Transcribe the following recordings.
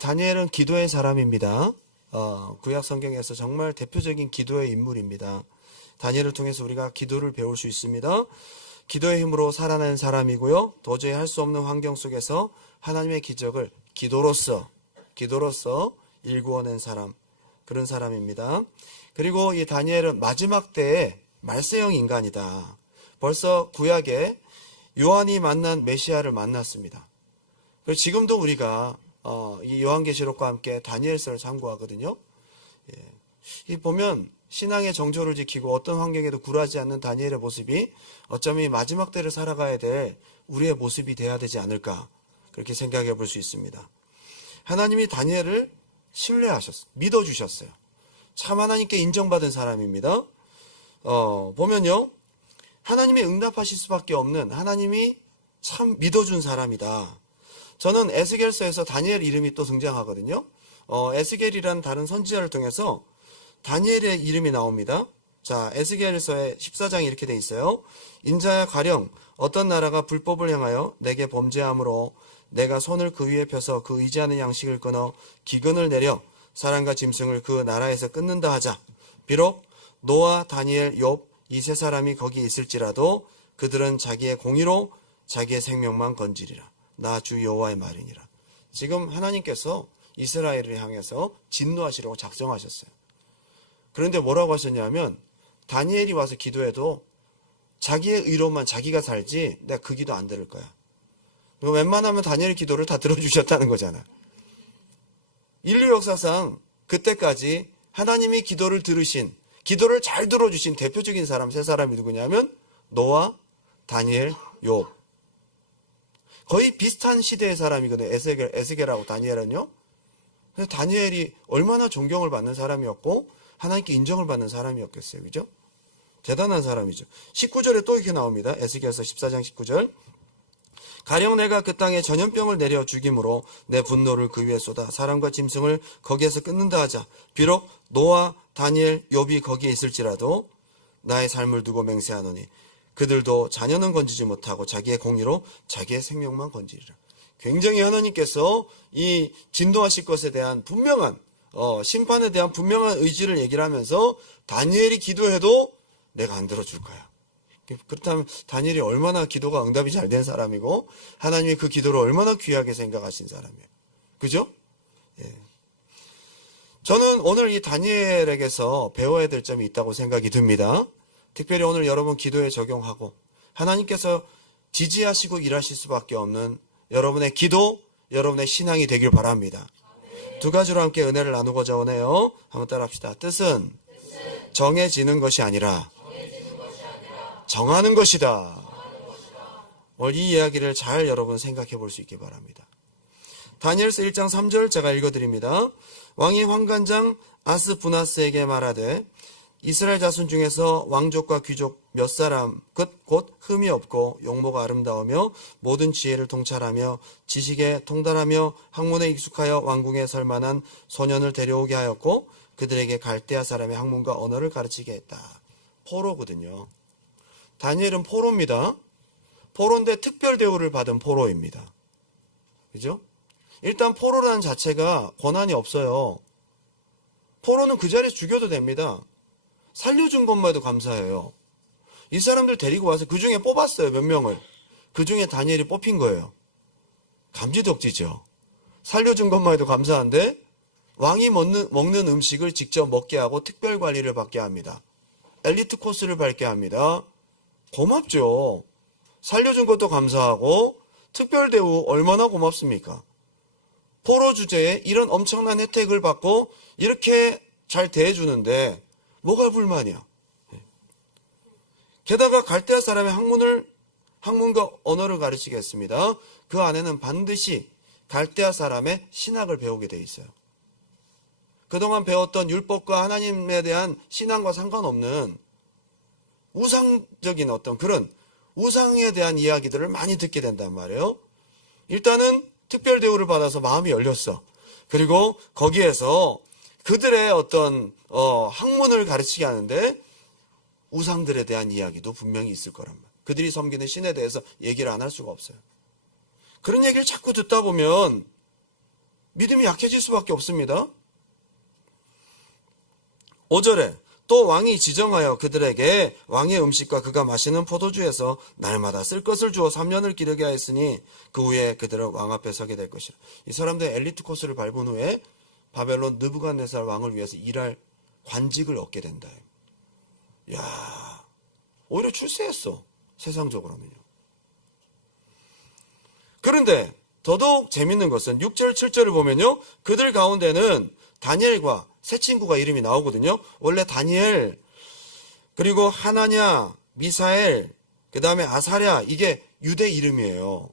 다니엘은 기도의 사람입니다. 구약 성경에서 정말 대표적인 기도의 인물입니다. 다니엘을 통해서 우리가 기도를 배울 수 있습니다. 기도의 힘으로 살아낸 사람이고요. 도저히 할 수 없는 환경 속에서 하나님의 기적을 기도로서 일구어낸 사람, 그런 사람입니다. 그리고 이 다니엘은 마지막 때의 말세형 인간이다. 벌써 구약에 요한이 만난 메시아를 만났습니다. 그리고 지금도 우리가 이 요한계시록과 함께 다니엘서를 참고하거든요. 이 보면 신앙의 정조를 지키고 어떤 환경에도 굴하지 않는 다니엘의 모습이 어쩌면 이 마지막 때를 살아가야 될 우리의 모습이 돼야 되지 않을까, 그렇게 생각해 볼 수 있습니다. 하나님이 다니엘을 신뢰하셨어요. 믿어주셨어요. 참 하나님께 인정받은 사람입니다. 보면요, 하나님이 응답하실 수밖에 없는, 하나님이 참 믿어준 사람이다. 저는 에스겔서에서 다니엘 이름이 또 등장하거든요. 에스겔이라는 다른 선지자를 통해서 다니엘의 이름이 나옵니다. 자, 에스겔서의 14장이 이렇게 돼 있어요. 인자야, 가령 어떤 나라가 불법을 행하여 내게 범죄함으로 내가 손을 그 위에 펴서 그 의지하는 양식을 끊어 기근을 내려 사람과 짐승을 그 나라에서 끊는다 하자. 비록 노아, 다니엘, 욥 이 세 사람이 거기 있을지라도 그들은 자기의 공의로 자기의 생명만 건지리라. 나 주 여호와의 말이니라. 지금 하나님께서 이스라엘을 향해서 진노하시려고 작정하셨어요. 그런데 뭐라고 하셨냐면, 다니엘이 와서 기도해도 자기의 의로만 자기가 살지 내가 그 기도 안 들을 거야. 웬만하면 다니엘 기도를 다 들어주셨다는 거잖아. 인류 역사상 그때까지 하나님이 기도를 들으신, 기도를 잘 들어주신 대표적인 사람 세 사람이 누구냐면 노아, 다니엘, 욥. 거의 비슷한 시대의 사람이거든요. 에스겔하고 다니엘은요. 그래서 다니엘이 얼마나 존경을 받는 사람이었고 하나님께 인정을 받는 사람이었겠어요. 그죠? 대단한 사람이죠. 19절에 또 이렇게 나옵니다. 에스겔서 14장 19절. 가령 내가 그 땅에 전염병을 내려 죽임으로 내 분노를 그 위에 쏟아 사람과 짐승을 거기에서 끊는다 하자. 비록 노아, 다니엘, 욥이 거기에 있을지라도 나의 삶을 두고 맹세하노니 그들도 자녀는 건지지 못하고 자기의 공의로 자기의 생명만 건지리라. 굉장히 하나님께서 이 진노하실 것에 대한 분명한 심판에 대한 분명한 의지를 얘기를 하면서 다니엘이 기도해도 내가 안 들어줄 거야. 그렇다면 다니엘이 얼마나 기도가 응답이 잘 된 사람이고 하나님이 그 기도를 얼마나 귀하게 생각하신 사람이에요. 그죠? 예. 저는 오늘 이 다니엘에게서 배워야 될 점이 있다고 생각이 듭니다. 특별히 오늘 여러분 기도에 적용하고 하나님께서 지지하시고 일하실 수밖에 없는 여러분의 기도, 여러분의 신앙이 되길 바랍니다. 두 가지로 함께 은혜를 나누고자 오네요. 한번 따라 합시다. 뜻은 정해지는 것이 아니라 정하는 것이다. 오늘 이 이야기를 잘 여러분 생각해 볼 수 있기 바랍니다. 다니엘서 1장 3절 제가 읽어드립니다. 왕이 환관장 아스부나스에게 말하되 이스라엘 자손 중에서 왕족과 귀족 몇 사람 곧 흠이 없고 용모가 아름다우며 모든 지혜를 통찰하며 지식에 통달하며 학문에 익숙하여 왕궁에 설 만한 소년을 데려오게 하였고 그들에게 갈대아 사람의 학문과 언어를 가르치게 했다. 포로거든요. 다니엘은 포로입니다. 포로인데 특별 대우를 받은 포로입니다. 그죠? 일단 포로라는 자체가 권한이 없어요. 포로는 그 자리에서 죽여도 됩니다. 살려준 것만 해도 감사해요. 이 사람들 데리고 와서 그 중에 뽑았어요. 몇 명을. 그 중에 다니엘이 뽑힌 거예요. 감지덕지죠. 살려준 것만 해도 감사한데 왕이 먹는 음식을 직접 먹게 하고 특별 관리를 받게 합니다. 엘리트 코스를 밟게 합니다. 고맙죠. 살려준 것도 감사하고 특별 대우 얼마나 고맙습니까? 포로 주제에 이런 엄청난 혜택을 받고 이렇게 잘 대해주는데 뭐가 불만이야? 게다가 갈대아 사람의 학문과 언어를 가르치겠습니다. 그 안에는 반드시 갈대아 사람의 신학을 배우게 돼 있어요. 그동안 배웠던 율법과 하나님에 대한 신앙과 상관없는 우상적인 어떤 그런 우상에 대한 이야기들을 많이 듣게 된단 말이에요. 일단은 특별 대우를 받아서 마음이 열렸어. 그리고 거기에서 그들의 어떤 학문을 가르치게 하는데 우상들에 대한 이야기도 분명히 있을 거란 말이에요. 그들이 섬기는 신에 대해서 얘기를 안 할 수가 없어요. 그런 얘기를 자꾸 듣다 보면 믿음이 약해질 수밖에 없습니다. 5절에 또 왕이 지정하여 그들에게 왕의 음식과 그가 마시는 포도주에서 날마다 쓸 것을 주어 3년을 기르게 하였으니 그 후에 그들은 왕 앞에 서게 될 것이라. 이 사람들 엘리트 코스를 밟은 후에 바벨론 느부갓네살 왕을 위해서 일할 관직을 얻게 된다. 야, 오히려 출세했어. 세상적으로는요. 그런데 더더욱 재밌는 것은 6절 7절을 보면요, 그들 가운데는 다니엘과 새 친구가 이름이 나오거든요. 원래 다니엘, 그리고 하나냐, 미사엘, 그 다음에 아사랴, 이게 유대 이름이에요.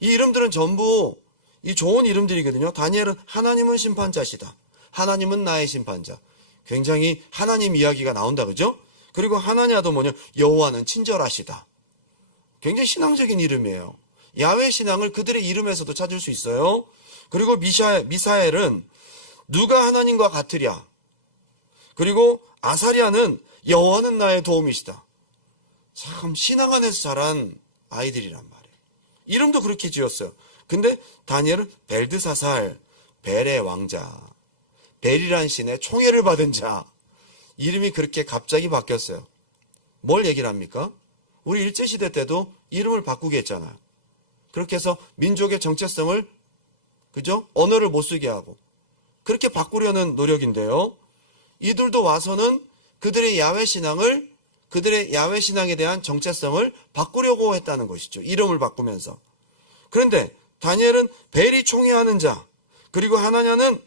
이 이름들은 전부 이 좋은 이름들이거든요. 다니엘은 하나님은 심판자시다. 하나님은 나의 심판자. 굉장히 하나님 이야기가 나온다, 그죠? 그리고 하나냐도 뭐냐, 여호와는 친절하시다. 굉장히 신앙적인 이름이에요. 야훼 신앙을 그들의 이름에서도 찾을 수 있어요. 그리고 미사엘은 누가 하나님과 같으랴. 그리고 아사랴는 여호와는 나의 도움이시다. 참 신앙 안에서 자란 아이들이란 말이에요. 이름도 그렇게 지었어요. 근데 다니엘은 벨드사살, 벨의 왕자, 벨이란 신의 총애를 받은 자. 이름이 그렇게 갑자기 바뀌었어요. 뭘 얘기를 합니까? 우리 일제시대 때도 이름을 바꾸게 했잖아요. 그렇게 해서 민족의 정체성을, 그죠? 언어를 못 쓰게 하고 그렇게 바꾸려는 노력인데요. 이들도 와서는 그들의 야훼 신앙을, 그들의 야훼 신앙에 대한 정체성을 바꾸려고 했다는 것이죠. 이름을 바꾸면서. 그런데 다니엘은 벨이 총애하는 자, 그리고 하나냐는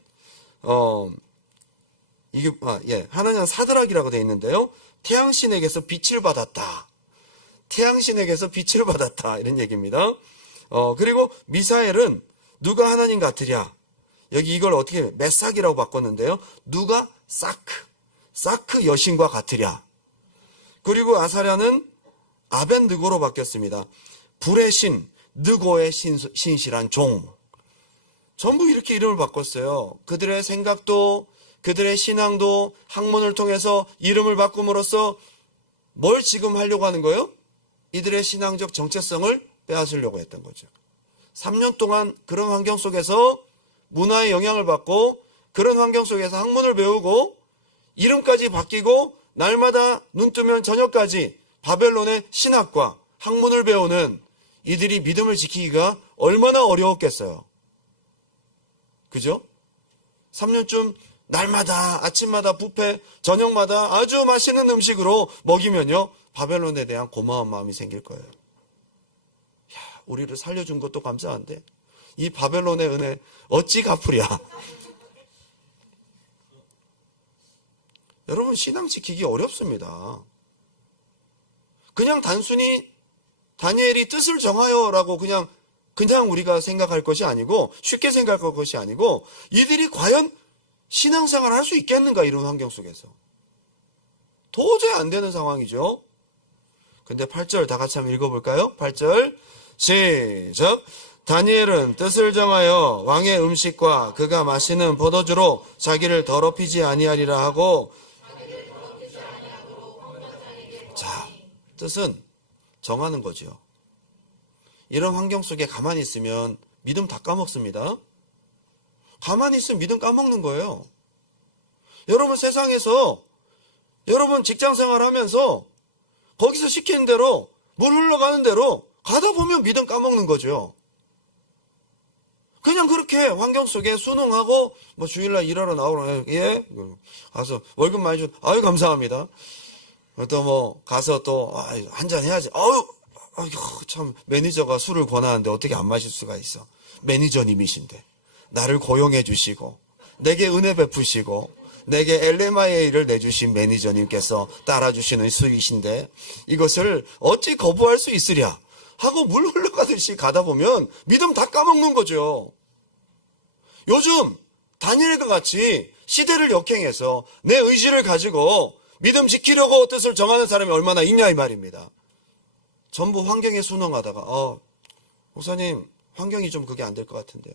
하나냐는 사드락이라고 되어 있는데요. 태양신에게서 빛을 받았다. 태양신에게서 빛을 받았다. 이런 얘기입니다. 그리고 미사엘은 누가 하나님 같으랴. 여기 이걸 어떻게 메삭이라고 바꿨는데요. 누가 사크 여신과 같으랴. 그리고 아사랴는 아벤느고로 바뀌었습니다. 불의 신, 느고의 신실한 종. 전부 이렇게 이름을 바꿨어요. 그들의 생각도, 그들의 신앙도 학문을 통해서 이름을 바꿈으로써 뭘 지금 하려고 하는 거예요? 이들의 신앙적 정체성을 빼앗으려고 했던 거죠. 3년 동안 그런 환경 속에서 문화의 영향을 받고, 그런 환경 속에서 학문을 배우고, 이름까지 바뀌고, 날마다 눈 뜨면 저녁까지 바벨론의 신학과 학문을 배우는 이들이 믿음을 지키기가 얼마나 어려웠겠어요. 그죠? 3년쯤 날마다 아침마다 뷔페, 저녁마다 아주 맛있는 음식으로 먹이면요, 바벨론에 대한 고마운 마음이 생길 거예요. 야, 우리를 살려준 것도 감사한데 이 바벨론의 은혜 어찌 갚으랴. 여러분, 신앙 지키기 어렵습니다. 그냥 단순히 다니엘이 뜻을 정하여라고 그냥 우리가 생각할 것이 아니고, 쉽게 생각할 것이 아니고, 이들이 과연 신앙생활을 할 수 있겠는가, 이런 환경 속에서. 도저히 안 되는 상황이죠. 근데 8절 다 같이 한번 읽어볼까요? 8절 시작. 다니엘은 뜻을 정하여 왕의 음식과 그가 마시는 포도주로 자기를 더럽히지 아니하리라 하고, 자, 뜻은 정하는 거죠. 이런 환경 속에 가만히 있으면 믿음 다 까먹습니다. 가만히 있으면 믿음 까먹는 거예요. 여러분, 세상에서 여러분 직장생활 하면서 거기서 시키는 대로, 물 흘러가는 대로 가다 보면 믿음 까먹는 거죠. 그냥 그렇게 환경 속에 순응하고, 뭐 주일날 일하러 나오라, 예? 가서 월급 많이 준, 아유, 감사합니다. 또 뭐 가서 또 한잔 해야지. 아유, 참, 매니저가 술을 권하는데 어떻게 안 마실 수가 있어. 매니저님이신데 나를 고용해 주시고 내게 은혜 베푸시고 내게 LMIA를 내주신 매니저님께서 따라주시는 수익이신데 이것을 어찌 거부할 수 있으랴 하고 물 흘러가듯이 가다 보면 믿음 다 까먹는 거죠. 요즘 다니엘과 같이 시대를 역행해서 내 의지를 가지고 믿음 지키려고 뜻을 정하는 사람이 얼마나 있냐, 이 말입니다. 전부 환경에 순응하다가 목사님, 환경이 좀 그게 안 될 것 같은데요.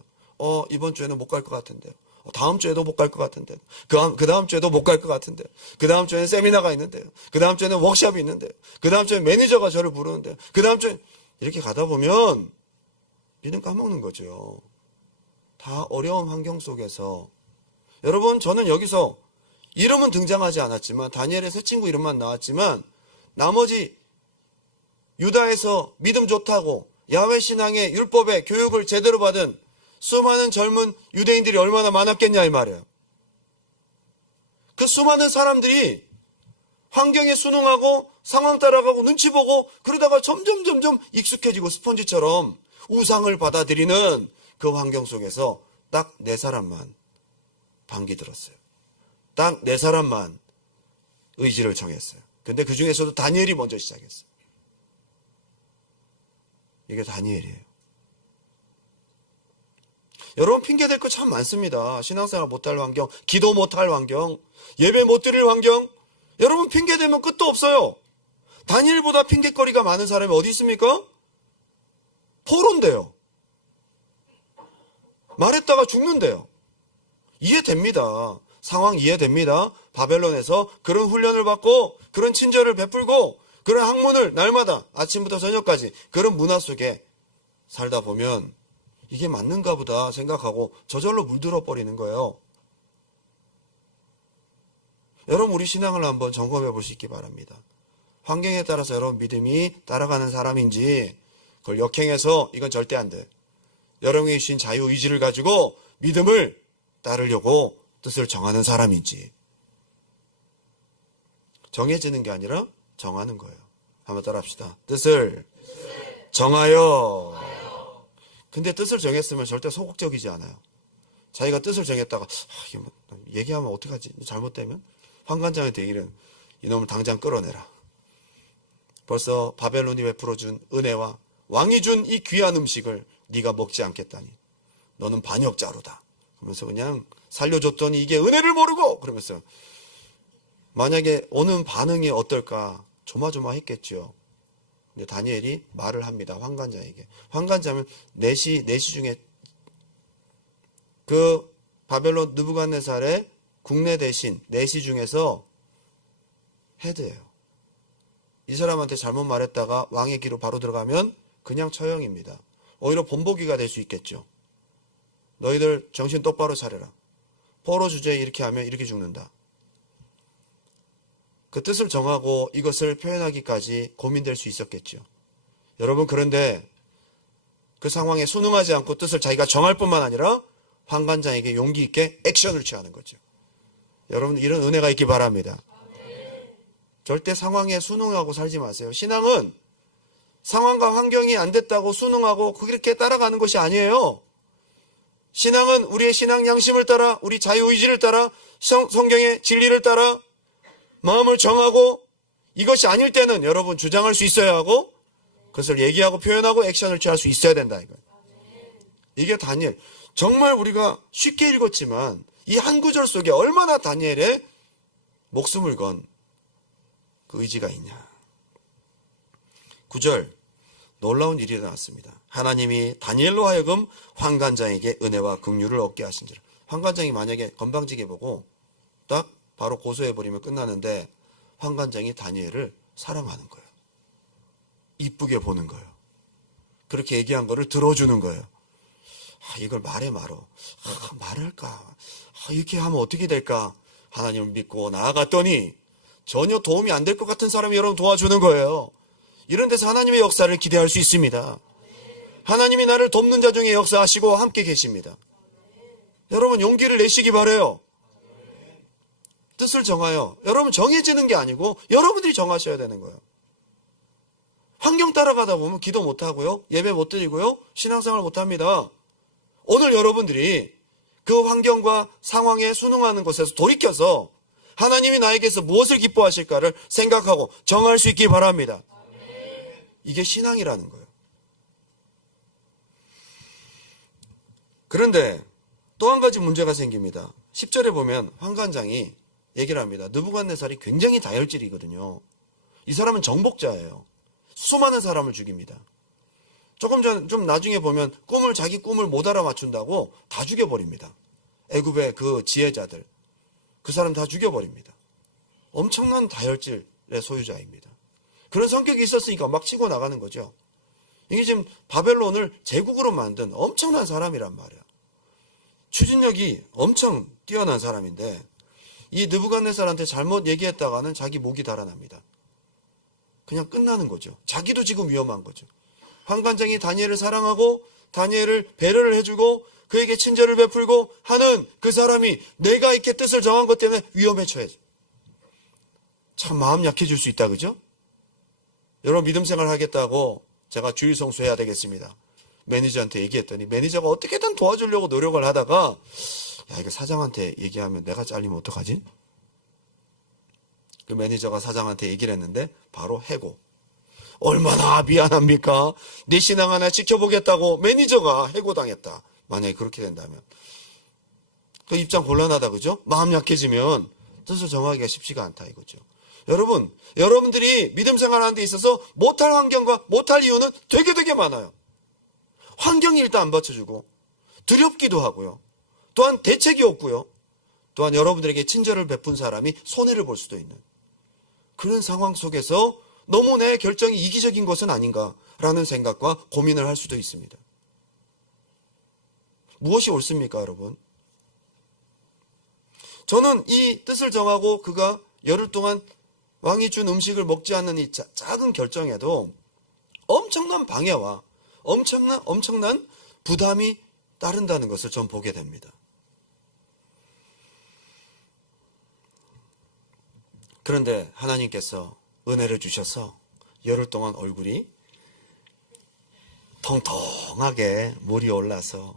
이번 주에는 못 갈 것 같은데요. 다음 주에도 못 갈 것 같은데요. 그 다음 주에도 못 갈 것 같은데요. 그 다음 주에는 세미나가 있는데요. 그 다음 주에는 워크숍이 있는데요. 그 다음 주에 매니저가 저를 부르는데요. 그 다음 주에 이렇게 가다 보면 믿음 까먹는 거죠. 다 어려운 환경 속에서 여러분 저는 여기서 이름은 등장하지 않았지만 다니엘의 세 친구 이름만 나왔지만 나머지 유다에서 믿음 좋다고 야훼 신앙의 율법의 교육을 제대로 받은 수많은 젊은 유대인들이 얼마나 많았겠냐 이 말이에요. 그 수많은 사람들이 환경에 순응하고 상황 따라가고 눈치 보고 그러다가 점점 익숙해지고 스펀지처럼 우상을 받아들이는 그 환경 속에서 딱 4사람만 반기 들었어요. 딱 4사람만 의지를 정했어요. 근데 그 중에서도 다니엘이 먼저 시작했어요. 이게 다니엘이에요. 여러분 핑계댈 거 참 많습니다. 신앙생활 못할 환경, 기도 못할 환경, 예배 못 드릴 환경. 여러분 핑계대면 끝도 없어요. 다니엘보다 핑계거리가 많은 사람이 어디 있습니까? 포로인데요. 말했다가 죽는데요. 이해됩니다. 상황 이해됩니다. 바벨론에서 그런 훈련을 받고 그런 친절을 베풀고 그런 학문을 날마다 아침부터 저녁까지 그런 문화 속에 살다 보면 이게 맞는가 보다 생각하고 저절로 물들어 버리는 거예요. 여러분 우리 신앙을 한번 점검해 볼 수 있기 바랍니다. 환경에 따라서 여러분 믿음이 따라가는 사람인지 그걸 역행해서 이건 절대 안 돼. 여러분이 주신 자유의지를 가지고 믿음을 따르려고 뜻을 정하는 사람인지 정해지는 게 아니라 정하는 거예요. 한번 따라합시다. 뜻을 정하여. 근데 뜻을 정했으면 절대 소극적이지 않아요. 자기가 뜻을 정했다가 이게 뭐, 얘기하면 어떡하지? 잘못되면 환관장의 대기는 이놈을 당장 끌어내라. 벌써 바벨론이 베풀어준 은혜와 왕이 준 이 귀한 음식을 네가 먹지 않겠다니 너는 반역자로다. 그러면서 그냥 살려줬더니 이게 은혜를 모르고 그러면서 만약에 오는 반응이 어떨까 조마조마했겠죠. 근데 다니엘이 말을 합니다. 환관장에게. 환관장은 4시 중에 그 바벨론 느부갓네살의 국내 대신 4시 중에서 헤드예요. 이 사람한테 잘못 말했다가 왕의 귀로 바로 들어가면 그냥 처형입니다. 오히려 본보기가 될 수 있겠죠. 너희들 정신 똑바로 차려라. 포로 주제에 이렇게 하면 이렇게 죽는다. 그 뜻을 정하고 이것을 표현하기까지 고민될 수 있었겠죠. 여러분 그런데 그 상황에 순응하지 않고 뜻을 자기가 정할 뿐만 아니라 환관장에게 용기 있게 액션을 취하는 거죠. 여러분 이런 은혜가 있기 바랍니다. 절대 상황에 순응하고 살지 마세요. 신앙은 상황과 환경이 안 됐다고 순응하고 그렇게 따라가는 것이 아니에요. 신앙은 우리의 신앙 양심을 따라 우리 자유의지를 따라 성경의 진리를 따라 마음을 정하고 이것이 아닐 때는 여러분 주장할 수 있어야 하고 그것을 얘기하고 표현하고 액션을 취할 수 있어야 된다. 이게 다니엘. 정말 우리가 쉽게 읽었지만 이 한 구절 속에 얼마나 다니엘의 목숨을 건 그 의지가 있냐. 9절 놀라운 일이 일어났습니다. 하나님이 다니엘로 하여금 환관장에게 은혜와 긍휼을 얻게 하신지라. 환관장이 만약에 건방지게 보고 딱 바로 고소해버리면 끝나는데 환관장이 다니엘을 사랑하는 거예요. 이쁘게 보는 거예요. 그렇게 얘기한 거를 들어주는 거예요. 이걸 말해 말어. 말할까? 이렇게 하면 어떻게 될까? 하나님을 믿고 나아갔더니 전혀 도움이 안 될 것 같은 사람이 여러분 도와주는 거예요. 이런 데서 하나님의 역사를 기대할 수 있습니다. 하나님이 나를 돕는 자 중에 역사하시고 함께 계십니다. 여러분 용기를 내시기 바라요. 뜻을 정하여. 여러분 정해지는 게 아니고 여러분들이 정하셔야 되는 거예요. 환경 따라가다 보면 기도 못하고요. 예배 못 드리고요. 신앙생활 못합니다. 오늘 여러분들이 그 환경과 상황에 순응하는 것에서 돌이켜서 하나님이 나에게서 무엇을 기뻐하실까를 생각하고 정할 수 있기 바랍니다. 이게 신앙이라는 거예요. 그런데 또 한 가지 문제가 생깁니다. 10절에 보면 환관장이 얘기를 합니다. 느부갓네살이 굉장히 다혈질이거든요. 이 사람은 정복자예요. 수많은 사람을 죽입니다. 좀 나중에 보면 자기 꿈을 못 알아맞춘다고 다 죽여버립니다. 애굽의 그 지혜자들. 그 사람 다 죽여버립니다. 엄청난 다혈질의 소유자입니다. 그런 성격이 있었으니까 막 치고 나가는 거죠. 이게 지금 바벨론을 제국으로 만든 엄청난 사람이란 말이야. 추진력이 엄청 뛰어난 사람인데 이 느부갓네살한테 잘못 얘기했다가는 자기 목이 달아납니다. 그냥 끝나는 거죠. 자기도 지금 위험한 거죠. 환관장이 다니엘을 사랑하고 다니엘을 배려를 해주고 그에게 친절을 베풀고 하는 그 사람이 내가 이렇게 뜻을 정한 것 때문에 위험에 처해져. 참 마음 약해질 수 있다, 그죠? 여러분 믿음 생활 하겠다고 제가 주일 성수해야 되겠습니다. 매니저한테 얘기했더니 매니저가 어떻게든 도와주려고 노력을 하다가 야, 이거 사장한테 얘기하면 내가 잘리면 어떡하지? 그 매니저가 사장한테 얘기를 했는데 바로 해고. 얼마나 미안합니까? 내 신앙 하나 지켜보겠다고 매니저가 해고당했다. 만약에 그렇게 된다면. 그 입장 곤란하다, 그죠? 마음 약해지면 뜻을 정하기가 쉽지가 않다 이거죠. 여러분, 여러분들이 믿음 생활하는 데 있어서 못할 환경과 못할 이유는 되게 많아요. 환경이 일단 안 받쳐주고 두렵기도 하고요. 또한 대책이 없고요. 또한 여러분들에게 친절을 베푼 사람이 손해를 볼 수도 있는 그런 상황 속에서 너무 내 결정이 이기적인 것은 아닌가라는 생각과 고민을 할 수도 있습니다. 무엇이 옳습니까, 여러분? 저는 이 뜻을 정하고 그가 열흘 동안 왕이 준 음식을 먹지 않는 이 작은 결정에도 엄청난 방해와 엄청난 부담이 따른다는 것을 전 보게 됩니다. 그런데 하나님께서 은혜를 주셔서 열흘 동안 얼굴이 통통하게 물이 올라서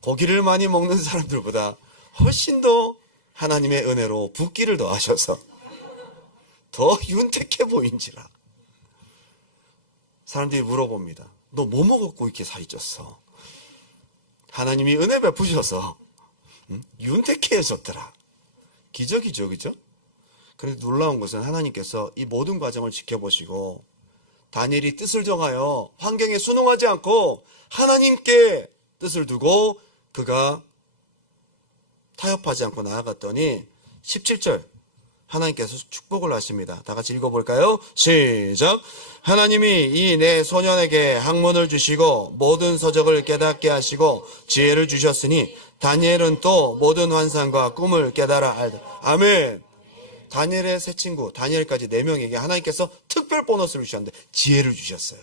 고기를 많이 먹는 사람들보다 훨씬 더 하나님의 은혜로 붓기를 더하셔서 더 윤택해 보인지라. 사람들이 물어봅니다. 너 뭐 먹었고 이렇게 살이 쪘어? 하나님이 은혜 베푸셔서 윤택해 해줬더라. 기적이죠, 그죠? 그런데 놀라운 것은 하나님께서 이 모든 과정을 지켜보시고 다니엘이 뜻을 정하여 환경에 순응하지 않고 하나님께 뜻을 두고 그가 타협하지 않고 나아갔더니 17절 하나님께서 축복을 하십니다. 다 같이 읽어볼까요? 시작! 하나님이 이 내 소년에게 학문을 주시고 모든 서적을 깨닫게 하시고 지혜를 주셨으니 다니엘은 또 모든 환상과 꿈을 깨달아 알다. 아멘. 다니엘의 세 친구 다니엘까지 4명에게 하나님께서 특별 보너스를 주셨는데 지혜를 주셨어요.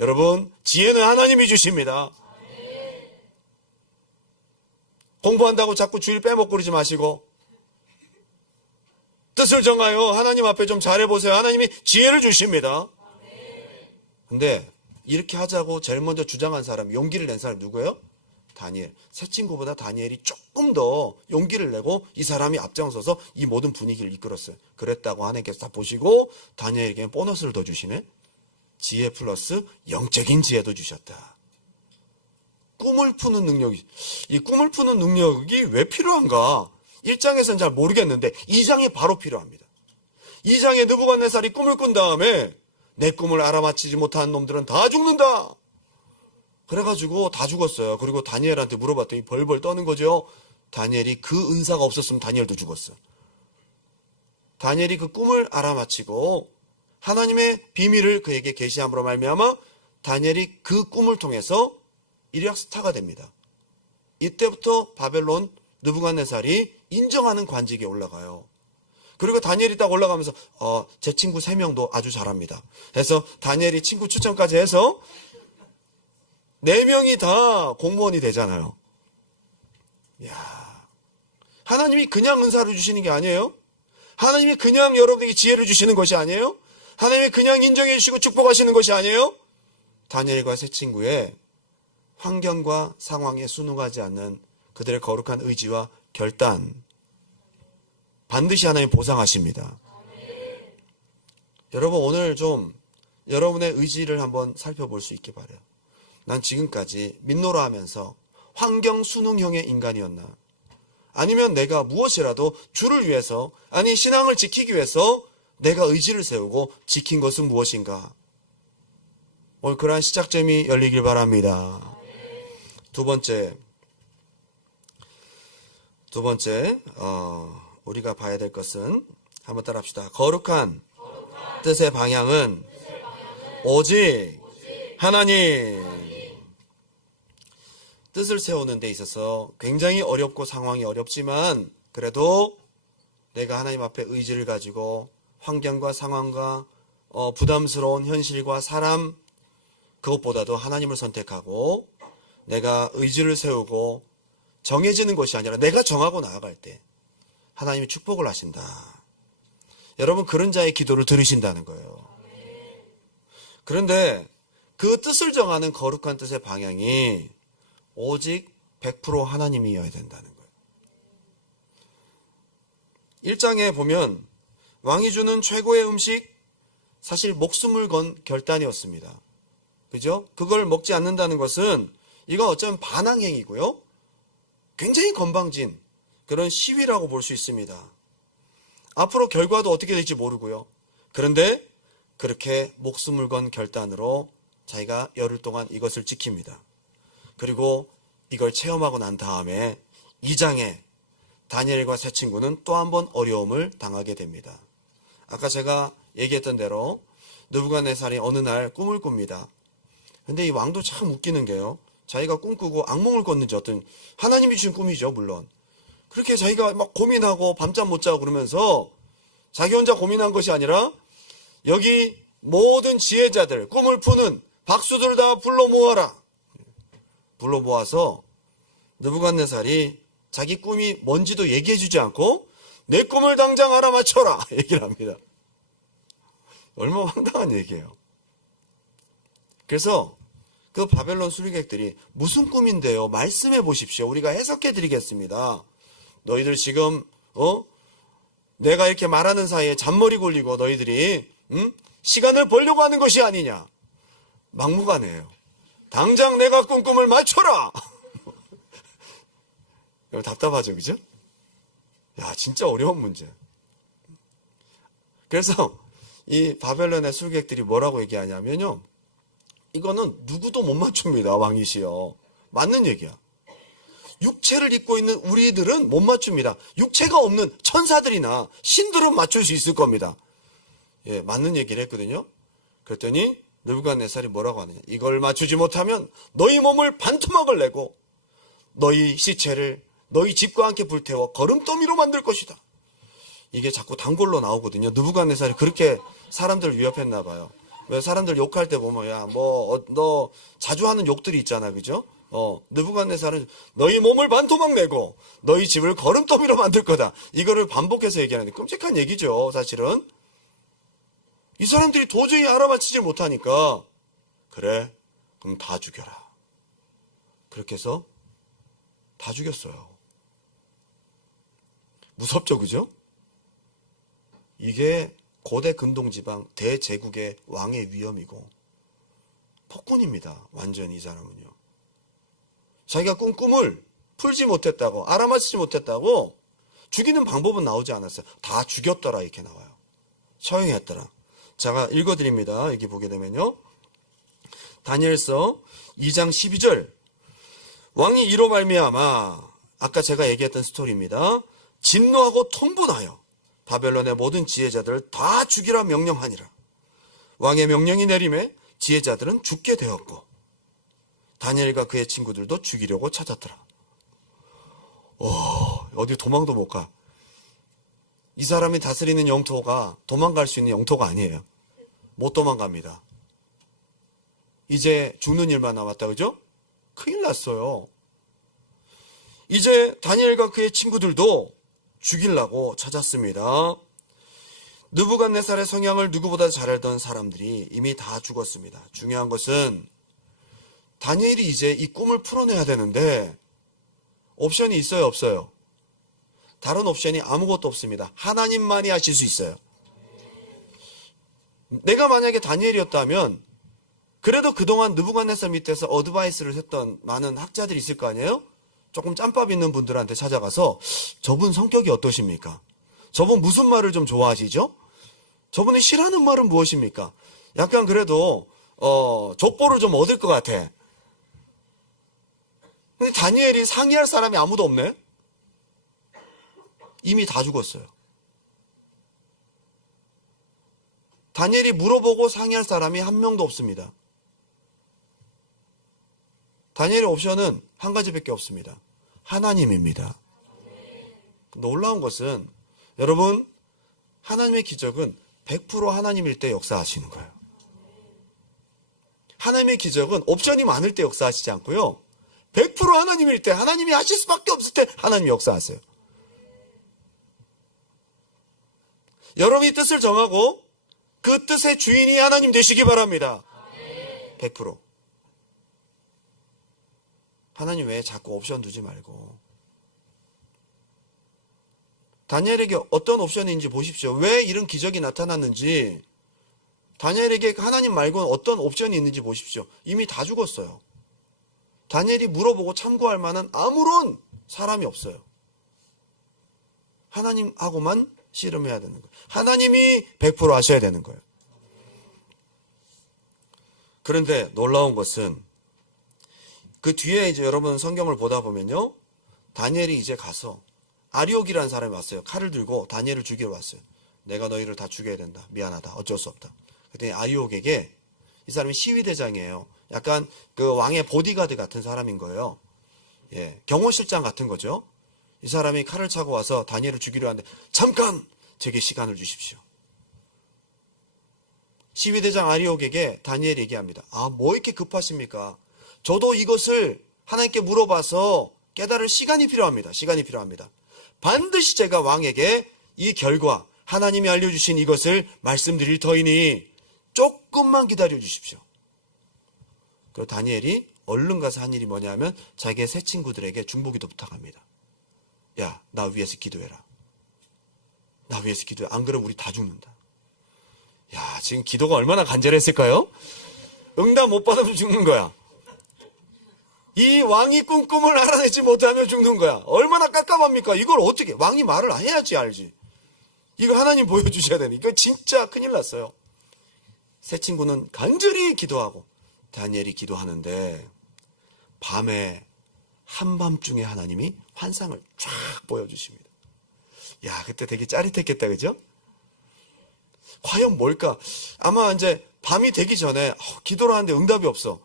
여러분, 지혜는 하나님이 주십니다. 공부한다고 자꾸 주일 빼먹고 그러지 마시고 뜻을 정하여 하나님 앞에 좀 잘해보세요. 하나님이 지혜를 주십니다. 근데 이렇게 하자고 제일 먼저 주장한 사람, 용기를 낸 사람이 누구예요? 다니엘. 세 친구보다 다니엘이 조금 더 용기를 내고 이 사람이 앞장서서 이 모든 분위기를 이끌었어요. 그랬다고 하나님께서 다 보시고 다니엘에게 보너스를 더 주시네. 지혜 플러스 영적인 지혜도 주셨다. 꿈을 푸는 능력이, 이 꿈을 푸는 능력이 왜 필요한가? 1장에서는 잘 모르겠는데 2장에 바로 필요합니다. 2장에 느부갓네살이 꿈을 꾼 다음에 내 꿈을 알아맞히지 못한 놈들은 다 죽는다. 그래가지고 다 죽었어요. 그리고 다니엘한테 물어봤더니 벌벌 떠는 거죠. 다니엘이 그 은사가 없었으면 다니엘도 죽었어. 다니엘이 그 꿈을 알아맞히고 하나님의 비밀을 그에게 계시함으로 말미암아 다니엘이 그 꿈을 통해서 이리약 스타가 됩니다. 이때부터 바벨론 느부갓네살이 인정하는 관직에 올라가요. 그리고 다니엘이 딱 올라가면서 제 친구 3명도 아주 잘합니다. 그래서 다니엘이 친구 추천까지 해서 4명이 다 공무원이 되잖아요. 이야, 하나님이 그냥 은사를 주시는 게 아니에요. 하나님이 그냥 여러분에게 지혜를 주시는 것이 아니에요. 하나님이 그냥 인정해 주시고 축복하시는 것이 아니에요. 다니엘과 세 친구의 환경과 상황에 순응하지 않는 그들의 거룩한 의지와 결단, 반드시 하나님 보상하십니다. 여러분, 오늘 좀 여러분의 의지를 한번 살펴볼 수 있게 바라요. 난 지금까지 민노라 하면서 환경 순응형의 인간이었나? 아니면 내가 무엇이라도 주를 위해서, 아니 신앙을 지키기 위해서 내가 의지를 세우고 지킨 것은 무엇인가? 오늘 그러한 시작점이 열리길 바랍니다. 두 번째, 우리가 봐야 될 것은 한번 따라합시다. 거룩한 뜻의 방향은 오직 하나님. 뜻을 세우는 데 있어서 굉장히 어렵고 상황이 어렵지만 그래도 내가 하나님 앞에 의지를 가지고 환경과 상황과 부담스러운 현실과 사람 그것보다도 하나님을 선택하고 내가 의지를 세우고 정해지는 것이 아니라 내가 정하고 나아갈 때 하나님이 축복을 하신다. 여러분 그런 자의 기도를 들으신다는 거예요. 그런데 그 뜻을 정하는 거룩한 뜻의 방향이 오직 100% 하나님이어야 된다는 거예요. 1장에 보면 왕이 주는 최고의 음식 사실 목숨을 건 결단이었습니다. 그죠? 그걸 먹지 않는다는 것은 이건 어쩌면 반항행위고요. 굉장히 건방진 그런 시위라고 볼 수 있습니다. 앞으로 결과도 어떻게 될지 모르고요. 그런데 그렇게 목숨을 건 결단으로 자기가 열흘 동안 이것을 지킵니다. 그리고 이걸 체험하고 난 다음에 2장에 다니엘과 세 친구는 또 한 번 어려움을 당하게 됩니다. 아까 제가 얘기했던 대로 느부갓네살이 어느 날 꿈을 꿉니다. 근데 이 왕도 참 웃기는 게요. 자기가 꿈꾸고 악몽을 꿨는지 어떤 하나님이 주신 꿈이죠, 물론. 그렇게 자기가 막 고민하고 밤잠 못 자고 그러면서 자기 혼자 고민한 것이 아니라 여기 모든 지혜자들, 꿈을 푸는 박수들 다 불러 모아라. 불러 모아서 느부갓네살이 자기 꿈이 뭔지도 얘기해 주지 않고 내 꿈을 당장 알아맞혀라 얘기를 합니다. 얼마나 황당한 얘기예요. 그래서 그 바벨론 수리객들이 무슨 꿈인데요? 말씀해 보십시오. 우리가 해석해 드리겠습니다. 너희들 지금 내가 이렇게 말하는 사이에 잔머리 굴리고 너희들이 시간을 벌려고 하는 것이 아니냐. 막무가내예요. 당장 내가 꾼 꿈을 맞춰라. 답답하죠, 그죠? 야, 진짜 어려운 문제. 그래서 이 바벨론의 수객들이 뭐라고 얘기하냐면요. 이거는 누구도 못 맞춥니다, 왕이시여. 맞는 얘기야. 육체를 입고 있는 우리들은 못 맞춥니다. 육체가 없는 천사들이나 신들은 맞출 수 있을 겁니다. 예, 맞는 얘기를 했거든요. 그랬더니 느부갓네살이 뭐라고 하느냐. 이걸 맞추지 못하면 너희 몸을 반토막을 내고 너희 시체를 너희 집과 함께 불태워 거름더미로 만들 것이다. 이게 자꾸 단골로 나오거든요. 느부갓네살이 그렇게 사람들을 위협했나 봐요. 왜 사람들 욕할 때 보면 야, 너 자주 하는 욕들이 있잖아. 그죠? 느부갓네살은 너희 몸을 반토막 내고 너희 집을 거름더미로 만들 거다. 이거를 반복해서 얘기하는데 끔찍한 얘기죠. 사실은. 이 사람들이 도저히 알아맞히지 못하니까 그래, 그럼 다 죽여라. 그렇게 해서 다 죽였어요. 무섭죠, 그죠? 이게 고대 근동지방 대제국의 왕의 위엄이고 폭군입니다. 완전히 이 사람은요. 자기가 꾼 꿈을 풀지 못했다고, 알아맞히지 못했다고 죽이는 방법은 나오지 않았어요. 다 죽였더라 이렇게 나와요. 처형했더라. 제가 읽어드립니다. 여기 보게 되면요. 다니엘서 2장 12절 왕이 이로 말미암아 아까 제가 얘기했던 스토리입니다. 진노하고 통분하여 바벨론의 모든 지혜자들을 다 죽이라 명령하니라. 왕의 명령이 내림에 지혜자들은 죽게 되었고 다니엘과 그의 친구들도 죽이려고 찾았더라. 어디 도망도 못 가. 이 사람이 다스리는 영토가 도망갈 수 있는 영토가 아니에요. 못 도망갑니다. 이제 죽는 일만 남았다, 그죠? 큰일 났어요. 이제 다니엘과 그의 친구들도 죽이려고 찾았습니다. 느부갓네살의 성향을 누구보다 잘 알던 사람들이 이미 다 죽었습니다. 중요한 것은 다니엘이 이제 이 꿈을 풀어내야 되는데 옵션이 있어요, 없어요? 다른 옵션이 아무것도 없습니다. 하나님만이 하실 수 있어요. 내가 만약에 다니엘이었다면 그래도 그동안 느부갓네살 밑에서 어드바이스를 했던 많은 학자들이 있을 거 아니에요? 조금 짬밥 있는 분들한테 찾아가서 저분 성격이 어떠십니까? 저분 무슨 말을 좀 좋아하시죠? 저분이 싫어하는 말은 무엇입니까? 약간 그래도 족보를 좀 얻을 것 같아. 근데 다니엘이 상의할 사람이 아무도 없네? 이미 다 죽었어요. 다니엘이 물어보고 상의할 사람이 한 명도 없습니다. 다니엘의 옵션은 한 가지밖에 없습니다. 하나님입니다. 놀라운 것은 여러분, 하나님의 기적은 100% 하나님일 때 역사하시는 거예요. 하나님의 기적은 옵션이 많을 때 역사하시지 않고요. 100% 하나님일 때, 하나님이 하실 수밖에 없을 때 하나님이 역사하세요. 여러분이 뜻을 정하고 그 뜻의 주인이 하나님 되시기 바랍니다. 100%. 하나님 외에 자꾸 옵션 두지 말고. 다니엘에게 어떤 옵션인지 보십시오. 왜 이런 기적이 나타났는지, 다니엘에게 하나님 말고는 어떤 옵션이 있는지 보십시오. 이미 다 죽었어요. 다니엘이 물어보고 참고할 만한 아무런 사람이 없어요. 하나님하고만 씨름해야 되는 거예요. 하나님이 100% 하셔야 되는 거예요. 그런데 놀라운 것은 그 뒤에 이제 여러분 성경을 보다 보면요, 다니엘이 이제 가서 아리옥이라는 사람이 왔어요. 칼을 들고 다니엘을 죽이러 왔어요. 내가 너희를 다 죽여야 된다. 미안하다. 어쩔 수 없다. 그랬더니 아리옥에게, 이 사람이 시위대장이에요. 약간 그 왕의 보디가드 같은 사람인 거예요. 예, 경호실장 같은 거죠. 이 사람이 칼을 차고 와서 다니엘을 죽이려 하는데, 잠깐 제게 시간을 주십시오. 시위대장 아리옥에게 다니엘이 얘기합니다. 뭐 이렇게 급하십니까? 저도 이것을 하나님께 물어봐서 깨달을 시간이 필요합니다. 시간이 필요합니다. 반드시 제가 왕에게 이 결과, 하나님이 알려주신 이것을 말씀드릴 터이니 조금만 기다려 주십시오. 그리고 다니엘이 얼른 가서 한 일이 뭐냐면 자기의 새 친구들에게 중보기도 부탁합니다. 야, 나 위해서 기도해라. 나 위해서 기도해. 안 그러면 우리 다 죽는다. 야, 지금 기도가 얼마나 간절했을까요? 응답 못 받으면 죽는 거야. 이 왕이 꿈꿈을 알아내지 못하면 죽는 거야. 얼마나 깝깝합니까? 이걸 어떻게, 왕이 말을 해야지 알지. 이거 하나님 보여주셔야 되니. 이거 진짜 큰일 났어요. 새 친구는 간절히 기도하고 다니엘이 기도하는데, 밤에 한밤중에 하나님이 환상을 쫙 보여주십니다. 야, 그때 되게 짜릿했겠다, 그죠? 과연 뭘까? 아마 이제 밤이 되기 전에 기도를 하는데 응답이 없어.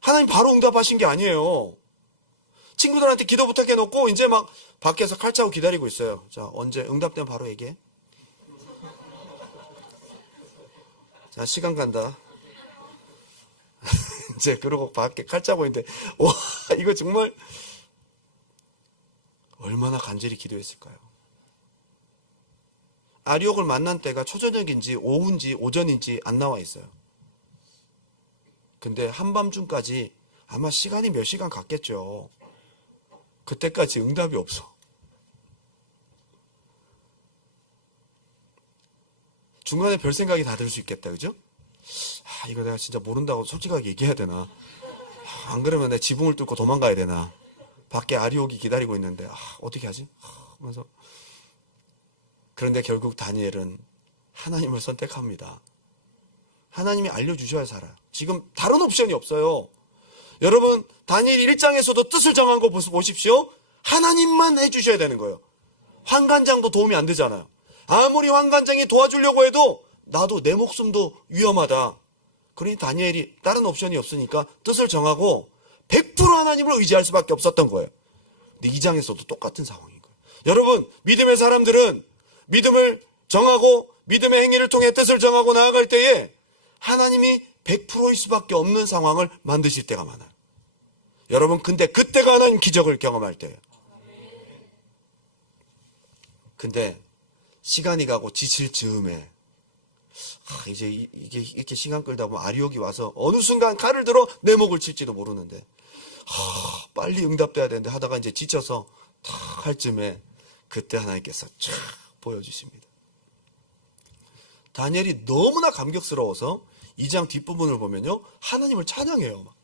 하나님 바로 응답하신 게 아니에요. 친구들한테 기도 부탁해놓고 이제 막 밖에서 칼 차고 기다리고 있어요. 자, 언제 응답되면 바로 얘기해. 자, 시간 간다. 이제 그러고 밖에 칼 차고 있는데, 와, 이거 정말 얼마나 간절히 기도했을까요? 아리옥을 만난 때가 초저녁인지 오후인지 오전인지 안 나와 있어요. 근데 한밤중까지 아마 시간이 몇 시간 갔겠죠. 그때까지 응답이 없어. 중간에 별 생각이 다 들 수 있겠다, 그죠? 이거 내가 진짜 모른다고 솔직하게 얘기해야 되나? 안 그러면 내 지붕을 뚫고 도망가야 되나? 밖에 아리옥이 기다리고 있는데 어떻게 하지? 하면서. 그런데 결국 다니엘은 하나님을 선택합니다. 하나님이 알려주셔야 살아요. 지금 다른 옵션이 없어요. 여러분, 다니엘 1장에서도 뜻을 정한 거 보십시오. 하나님만 해주셔야 되는 거예요. 환관장도 도움이 안 되잖아요. 아무리 환관장이 도와주려고 해도 나도 내 목숨도 위험하다. 그러니 다니엘이 다른 옵션이 없으니까 뜻을 정하고 100% 하나님을 의지할 수밖에 없었던 거예요. 근데 2장에서도 똑같은 상황인 거예요. 여러분, 믿음의 사람들은 믿음을 정하고 믿음의 행위를 통해 뜻을 정하고 나아갈 때에 하나님이 100%일 수밖에 없는 상황을 만드실 때가 많아요. 여러분, 근데 그때가 하나님 기적을 경험할 때예요. 근데 시간이 가고 지칠 즈음에 이제 이게 이렇게 시간 끌다 보면 아리옥이 와서 어느 순간 칼을 들어 내 목을 칠지도 모르는데 빨리 응답돼야 되는데 하다가 이제 지쳐서 탁 할 쯤에 그때 하나님께서 쫙 보여주십니다. 다니엘이 너무나 감격스러워서 2장 뒷부분을 보면요, 하나님을 찬양해요. 막.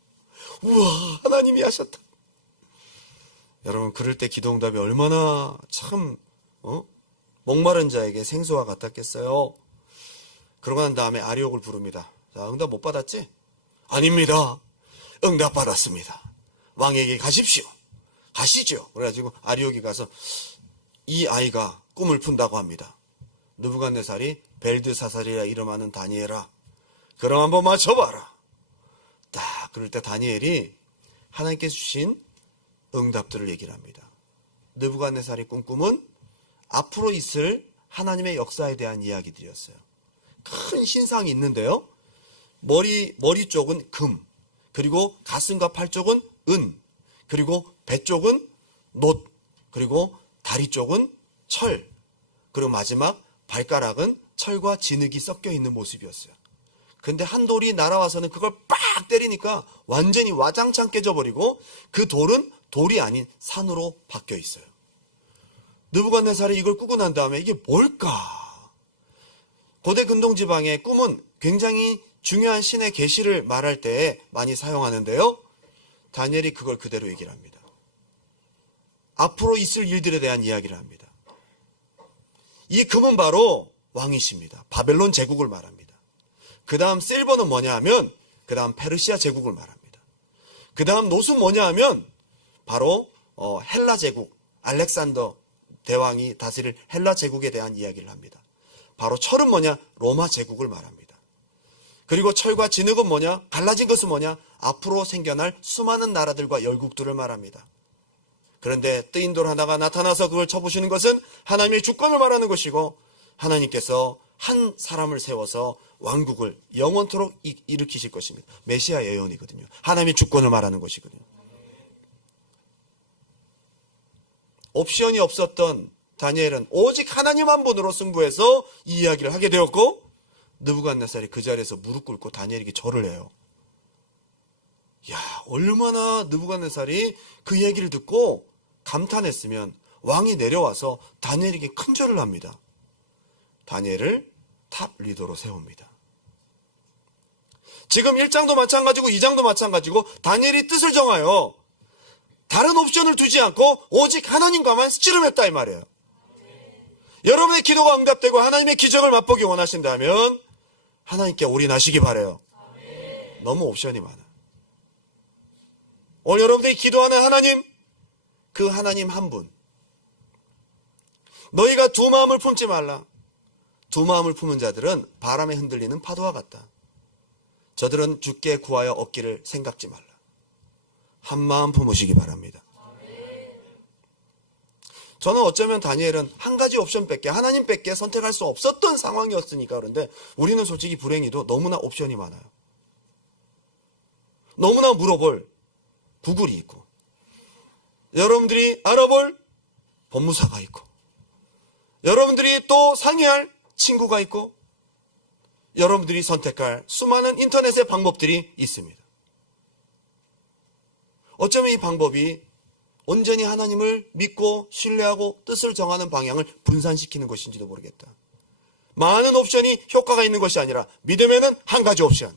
우와, 하나님이 하셨다. 여러분, 그럴 때 기도 응답이 얼마나 참 목마른 자에게 생수와 같았겠어요. 그러고 난 다음에 아리옥을 부릅니다. 자, 응답 못 받았지? 아닙니다. 응답 받았습니다. 왕에게 가십시오. 가시죠. 그래가지고 아리옥이 가서 이 아이가 꿈을 푼다고 합니다. 느부갓네살이 벨드사살이라 이름하는 다니엘아, 그럼 한번 맞춰봐라. 딱 그럴 때 다니엘이 하나님께서 주신 응답들을 얘기를 합니다. 느부갓네살이 꾼 꿈은 앞으로 있을 하나님의 역사에 대한 이야기들이었어요. 큰 신상이 있는데요. 머리 쪽은 금, 그리고 가슴과 팔 쪽은 은, 그리고 배 쪽은 놋, 그리고 다리 쪽은 철, 그리고 마지막 발가락은 철과 진흙이 섞여 있는 모습이었어요. 근데 한 돌이 날아와서는 그걸 빡 때리니까 완전히 와장창 깨져버리고 그 돌은 돌이 아닌 산으로 바뀌어 있어요. 느부갓네살이 이걸 꾸고 난 다음에 이게 뭘까? 고대 근동지방의 꿈은 굉장히 중요한 신의 계시를 말할 때 많이 사용하는데요. 다니엘이 그걸 그대로 얘기를 합니다. 앞으로 있을 일들에 대한 이야기를 합니다. 이 금은 바로 왕이십니다. 바벨론 제국을 말합니다. 그 다음 실버는 뭐냐 하면 그 다음 페르시아 제국을 말합니다. 그 다음 놋은 뭐냐 하면 바로 헬라 제국, 알렉산더 대왕이 다스릴 헬라 제국에 대한 이야기를 합니다. 바로 철은 뭐냐? 로마 제국을 말합니다. 그리고 철과 진흙은 뭐냐? 갈라진 것은 뭐냐? 앞으로 생겨날 수많은 나라들과 열국들을 말합니다. 그런데 뜨인 돌 하나가 나타나서 그걸 쳐부시는 것은 하나님의 주권을 말하는 것이고 하나님께서 한 사람을 세워서 왕국을 영원토록 일으키실 것입니다. 메시아 예언이거든요. 하나님의 주권을 말하는 것이거든요. 옵션이 없었던 다니엘은 오직 하나님 한 분으로 승부해서 이 이야기를 하게 되었고 느부갓네살이 그 자리에서 무릎 꿇고 다니엘에게 절을 해요. 야, 얼마나 느부갓네살이 그 얘기를 듣고 감탄했으면 왕이 내려와서 다니엘에게 큰 절을 합니다. 다니엘을 탑 리더로 세웁니다. 지금 1장도 마찬가지고 2장도 마찬가지고 다니엘이 뜻을 정하여 다른 옵션을 두지 않고 오직 하나님과만 씨름했다 이 말이에요. 여러분의 기도가 응답되고 하나님의 기적을 맛보기 원하신다면 하나님께 올인하시기 바라요. 너무 옵션이 많아. 오늘 여러분들이 기도하는 하나님, 그 하나님 한 분. 너희가 두 마음을 품지 말라. 두 마음을 품은 자들은 바람에 흔들리는 파도와 같다. 저들은 주께 구하여 얻기를 생각지 말라. 한 마음 품으시기 바랍니다. 저는 어쩌면 다니엘은 한 가지 옵션밖에 하나님밖에 선택할 수 없었던 상황이었으니까 그런데 우리는 솔직히 불행히도 너무나 옵션이 많아요. 너무나 물어볼 구글이 있고 여러분들이 알아볼 법무사가 있고 여러분들이 또 상의할 친구가 있고 여러분들이 선택할 수많은 인터넷의 방법들이 있습니다. 어쩌면 이 방법이 온전히 하나님을 믿고 신뢰하고 뜻을 정하는 방향을 분산시키는 것인지도 모르겠다. 많은 옵션이 효과가 있는 것이 아니라 믿음에는 한 가지 옵션.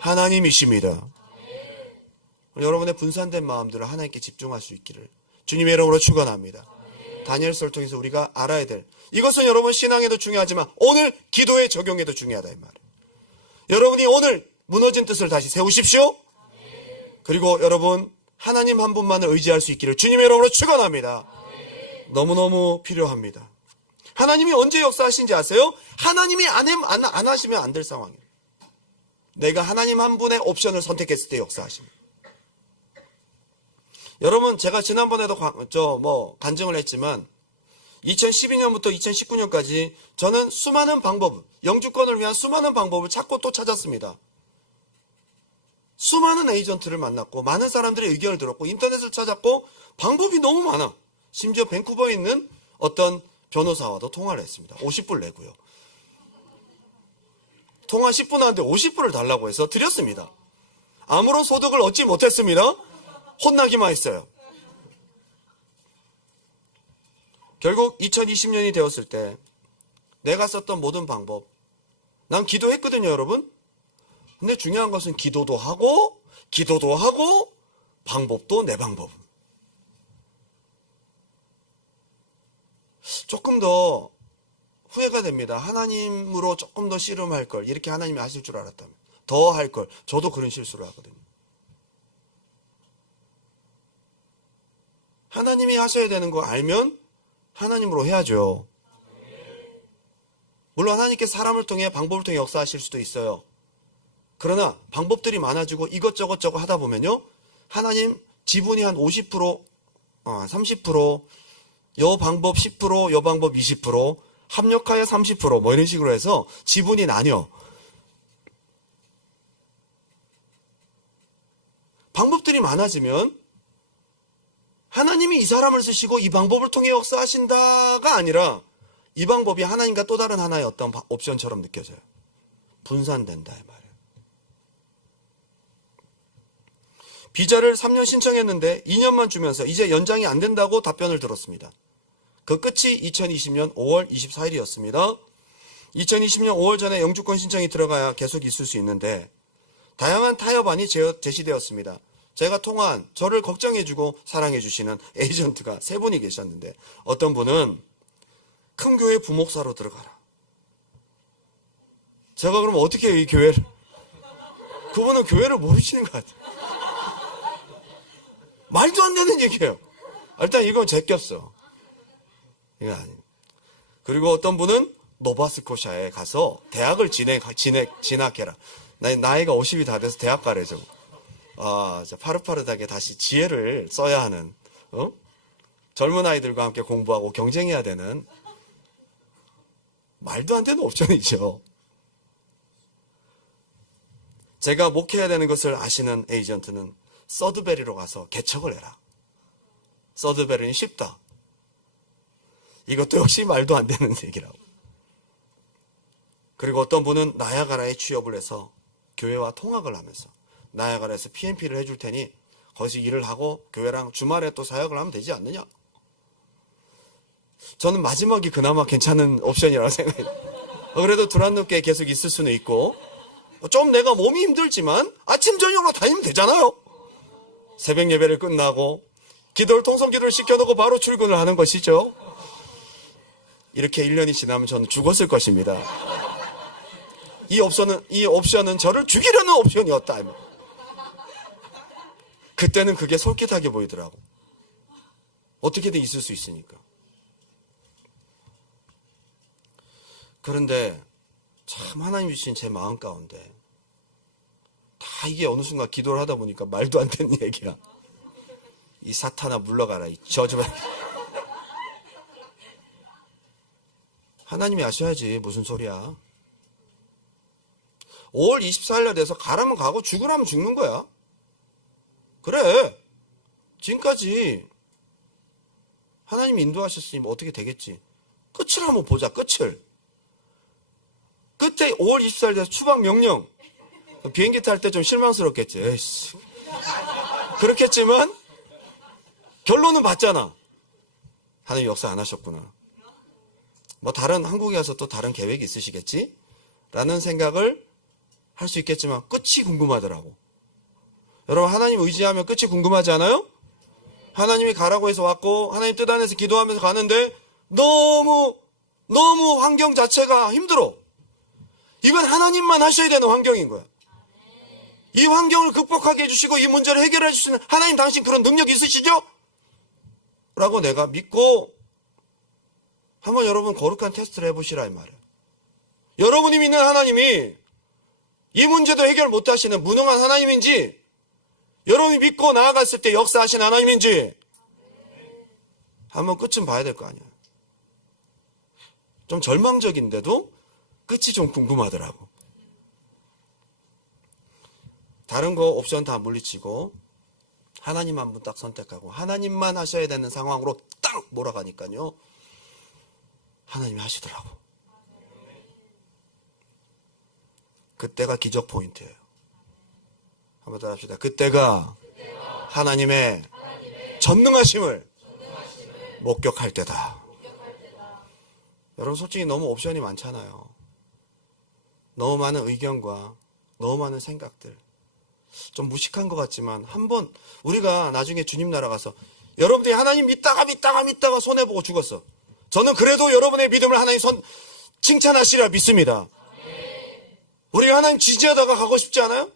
하나님이십니다. 여러분의 분산된 마음들을 하나님께 집중할 수 있기를 주님의 이름으로 축원합니다. 다니엘서를 통해서 우리가 알아야 될 이것은 여러분 신앙에도 중요하지만 오늘 기도에 적용해도 중요하다 이 말이에요. 여러분이 오늘 무너진 뜻을 다시 세우십시오. 그리고 여러분 하나님 한 분만을 의지할 수 있기를 주님의 이름으로 축원합니다. 너무너무 필요합니다. 하나님이 언제 역사하신지 아세요? 하나님이 안 하시면 안 될 상황이에요. 내가 하나님 한 분의 옵션을 선택했을 때 역사하십니다. 여러분 제가 지난번에도 간증을 했지만 2012년부터 2019년까지 저는 수많은 방법, 영주권을 위한 수많은 방법을 찾고 또 찾았습니다. 수많은 에이전트를 만났고 많은 사람들의 의견을 들었고 인터넷을 찾았고 방법이 너무 많아. 심지어 밴쿠버에 있는 어떤 변호사와도 통화를 했습니다. 50불 내고요. 통화 10분 하는데 50불을 달라고 해서 드렸습니다. 아무런 소득을 얻지 못했습니다. 혼나기만 했어요. 결국 2020년이 되었을 때 내가 썼던 모든 방법, 난 기도했거든요 여러분. 근데 중요한 것은 기도도 하고 방법도 내 방법. 조금 더 후회가 됩니다. 하나님으로 조금 더 씨름할 걸. 이렇게 하나님이 하실 줄 알았다면 더 할 걸. 저도 그런 실수를 하거든요. 하나님이 하셔야 되는 거 알면 하나님으로 해야죠. 물론 하나님께 사람을 통해 방법을 통해 역사하실 수도 있어요. 그러나 방법들이 많아지고 이것저것 하다 보면요. 하나님 지분이 한 50%, 30%, 요 방법 10%, 요 방법 20%, 합력하여 30%, 뭐 이런 식으로 해서 지분이 나뉘어. 방법들이 많아지면 하나님이 이 사람을 쓰시고 이 방법을 통해 역사하신다가 아니라 이 방법이 하나님과 또 다른 하나의 어떤 옵션처럼 느껴져요. 분산된다 이 말이에요. 비자를 3년 신청했는데 2년만 주면서 이제 연장이 안 된다고 답변을 들었습니다. 그 끝이 2020년 5월 24일이었습니다. 2020년 5월 전에 영주권 신청이 들어가야 계속 있을 수 있는데 다양한 타협안이 제시되었습니다. 제가 통화한 저를 걱정해주고 사랑해주시는 에이전트가 3분이 계셨는데 어떤 분은 큰 교회 부목사로 들어가라. 제가 그럼 어떻게 이 교회를, 그분은 교회를 모르시는 것 같아요. 말도 안 되는 얘기예요. 일단 이건 제꼈어. 이거 아니에요. 그리고 어떤 분은 노바스코샤에 가서 대학을 진학해라. 나이가 50이 다 돼서 대학 가래죠. 파릇파릇하게 다시 지혜를 써야 하는, 젊은 아이들과 함께 공부하고 경쟁해야 되는, 말도 안 되는 옵션이죠. 제가 목회해야 되는 것을 아시는 에이전트는 서드베리로 가서 개척을 해라. 서드베리는 쉽다. 이것도 역시 말도 안 되는 얘기라고. 그리고 어떤 분은 나야가라에 취업을 해서 교회와 통학을 하면서 나야가라에서 PMP를 해줄 테니 거기서 일을 하고 교회랑 주말에 또 사역을 하면 되지 않느냐. 저는 마지막이 그나마 괜찮은 옵션이라고 생각해요. 그래도 두란노께 계속 있을 수는 있고 좀 내가 몸이 힘들지만 아침 저녁으로 다니면 되잖아요. 새벽 예배를 끝나고 기도를 통성기도를 시켜놓고 바로 출근을 하는 것이죠. 이렇게 1년이 지나면 저는 죽었을 것입니다. 이 옵션은 저를 죽이려는 옵션이었다. 그때는 그게 솔깃하게 보이더라고. 어떻게든 있을 수 있으니까. 그런데 참 하나님 주신 제 마음 가운데 다 이게 어느 순간 기도를 하다 보니까 말도 안 되는 얘기야. 이 사탄아 물러가라. 이 저주만. 하나님이 아셔야지 무슨 소리야. 5월 24일 날 돼서 가라면 가고 죽으라면 죽는 거야. 그래. 지금까지 하나님이 인도하셨으니 뭐 어떻게 되겠지. 끝을 한번 보자. 끝을. 끝에 5월 24일 돼서 추방 명령. 비행기 탈 때 좀 실망스럽겠지. 에이씨. 그렇겠지만 결론은 봤잖아. 하나님 역사 안 하셨구나. 뭐 다른 한국에 와서 또 다른 계획이 있으시겠지? 라는 생각을 할 수 있겠지만 끝이 궁금하더라고. 여러분 하나님 의지하면 끝이 궁금하지 않아요? 하나님이 가라고 해서 왔고 하나님 뜻 안에서 기도하면서 가는데 너무 환경 자체가 힘들어. 이건 하나님만 하셔야 되는 환경인 거야. 이 환경을 극복하게 해주시고 이 문제를 해결해 주시는 하나님 당신 그런 능력 있으시죠? 라고 내가 믿고 한번 여러분 거룩한 테스트를 해보시라 이 말이에요. 여러분이 믿는 하나님이 이 문제도 해결 못하시는 무능한 하나님인지 여러분이 믿고 나아갔을 때 역사하신 하나님인지 한번 끝은 봐야 될 거 아니야. 좀 절망적인데도 끝이 좀 궁금하더라고. 다른 거 옵션 다 물리치고 하나님 한 분 딱 선택하고 하나님만 하셔야 되는 상황으로 딱 몰아가니까요. 하나님이 하시더라고. 그때가 기적 포인트예요. 한번 더 합시다. 그때가 하나님의 전능하심을 목격할 때다. 여러분 솔직히 너무 옵션이 많잖아요. 너무 많은 의견과 너무 많은 생각들. 좀 무식한 것 같지만 한번 우리가 나중에 주님 나라 가서 여러분들이 하나님 믿다가 손해보고 죽었어. 저는 그래도 여러분의 믿음을 하나님 칭찬하시리라 믿습니다. 우리가 하나님 지지하다가 가고 싶지 않아요?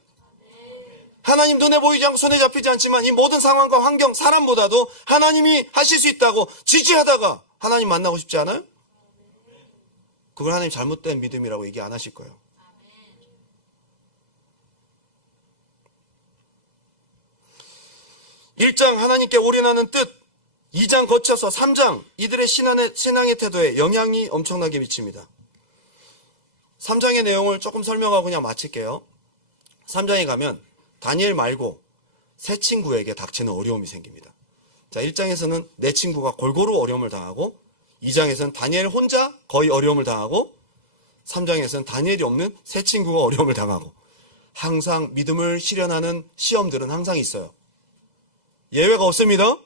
하나님 눈에 보이지 않고 손에 잡히지 않지만 이 모든 상황과 환경, 사람보다도 하나님이 하실 수 있다고 지지하다가 하나님 만나고 싶지 않아요? 그걸 하나님 잘못된 믿음이라고 얘기 안 하실 거예요. 1장 하나님께 올인하는 뜻, 2장 거쳐서 3장 이들의 신앙의 태도에 영향이 엄청나게 미칩니다. 3장의 내용을 조금 설명하고 그냥 마칠게요. 3장에 가면 다니엘 말고 세 친구에게 닥치는 어려움이 생깁니다. 자, 1장에서는 네 친구가 골고루 어려움을 당하고, 2장에서는 다니엘 혼자 거의 어려움을 당하고, 3장에서는 다니엘이 없는 세 친구가 어려움을 당하고, 항상 믿음을 실현하는 시험들은 항상 있어요. 예외가 없습니다.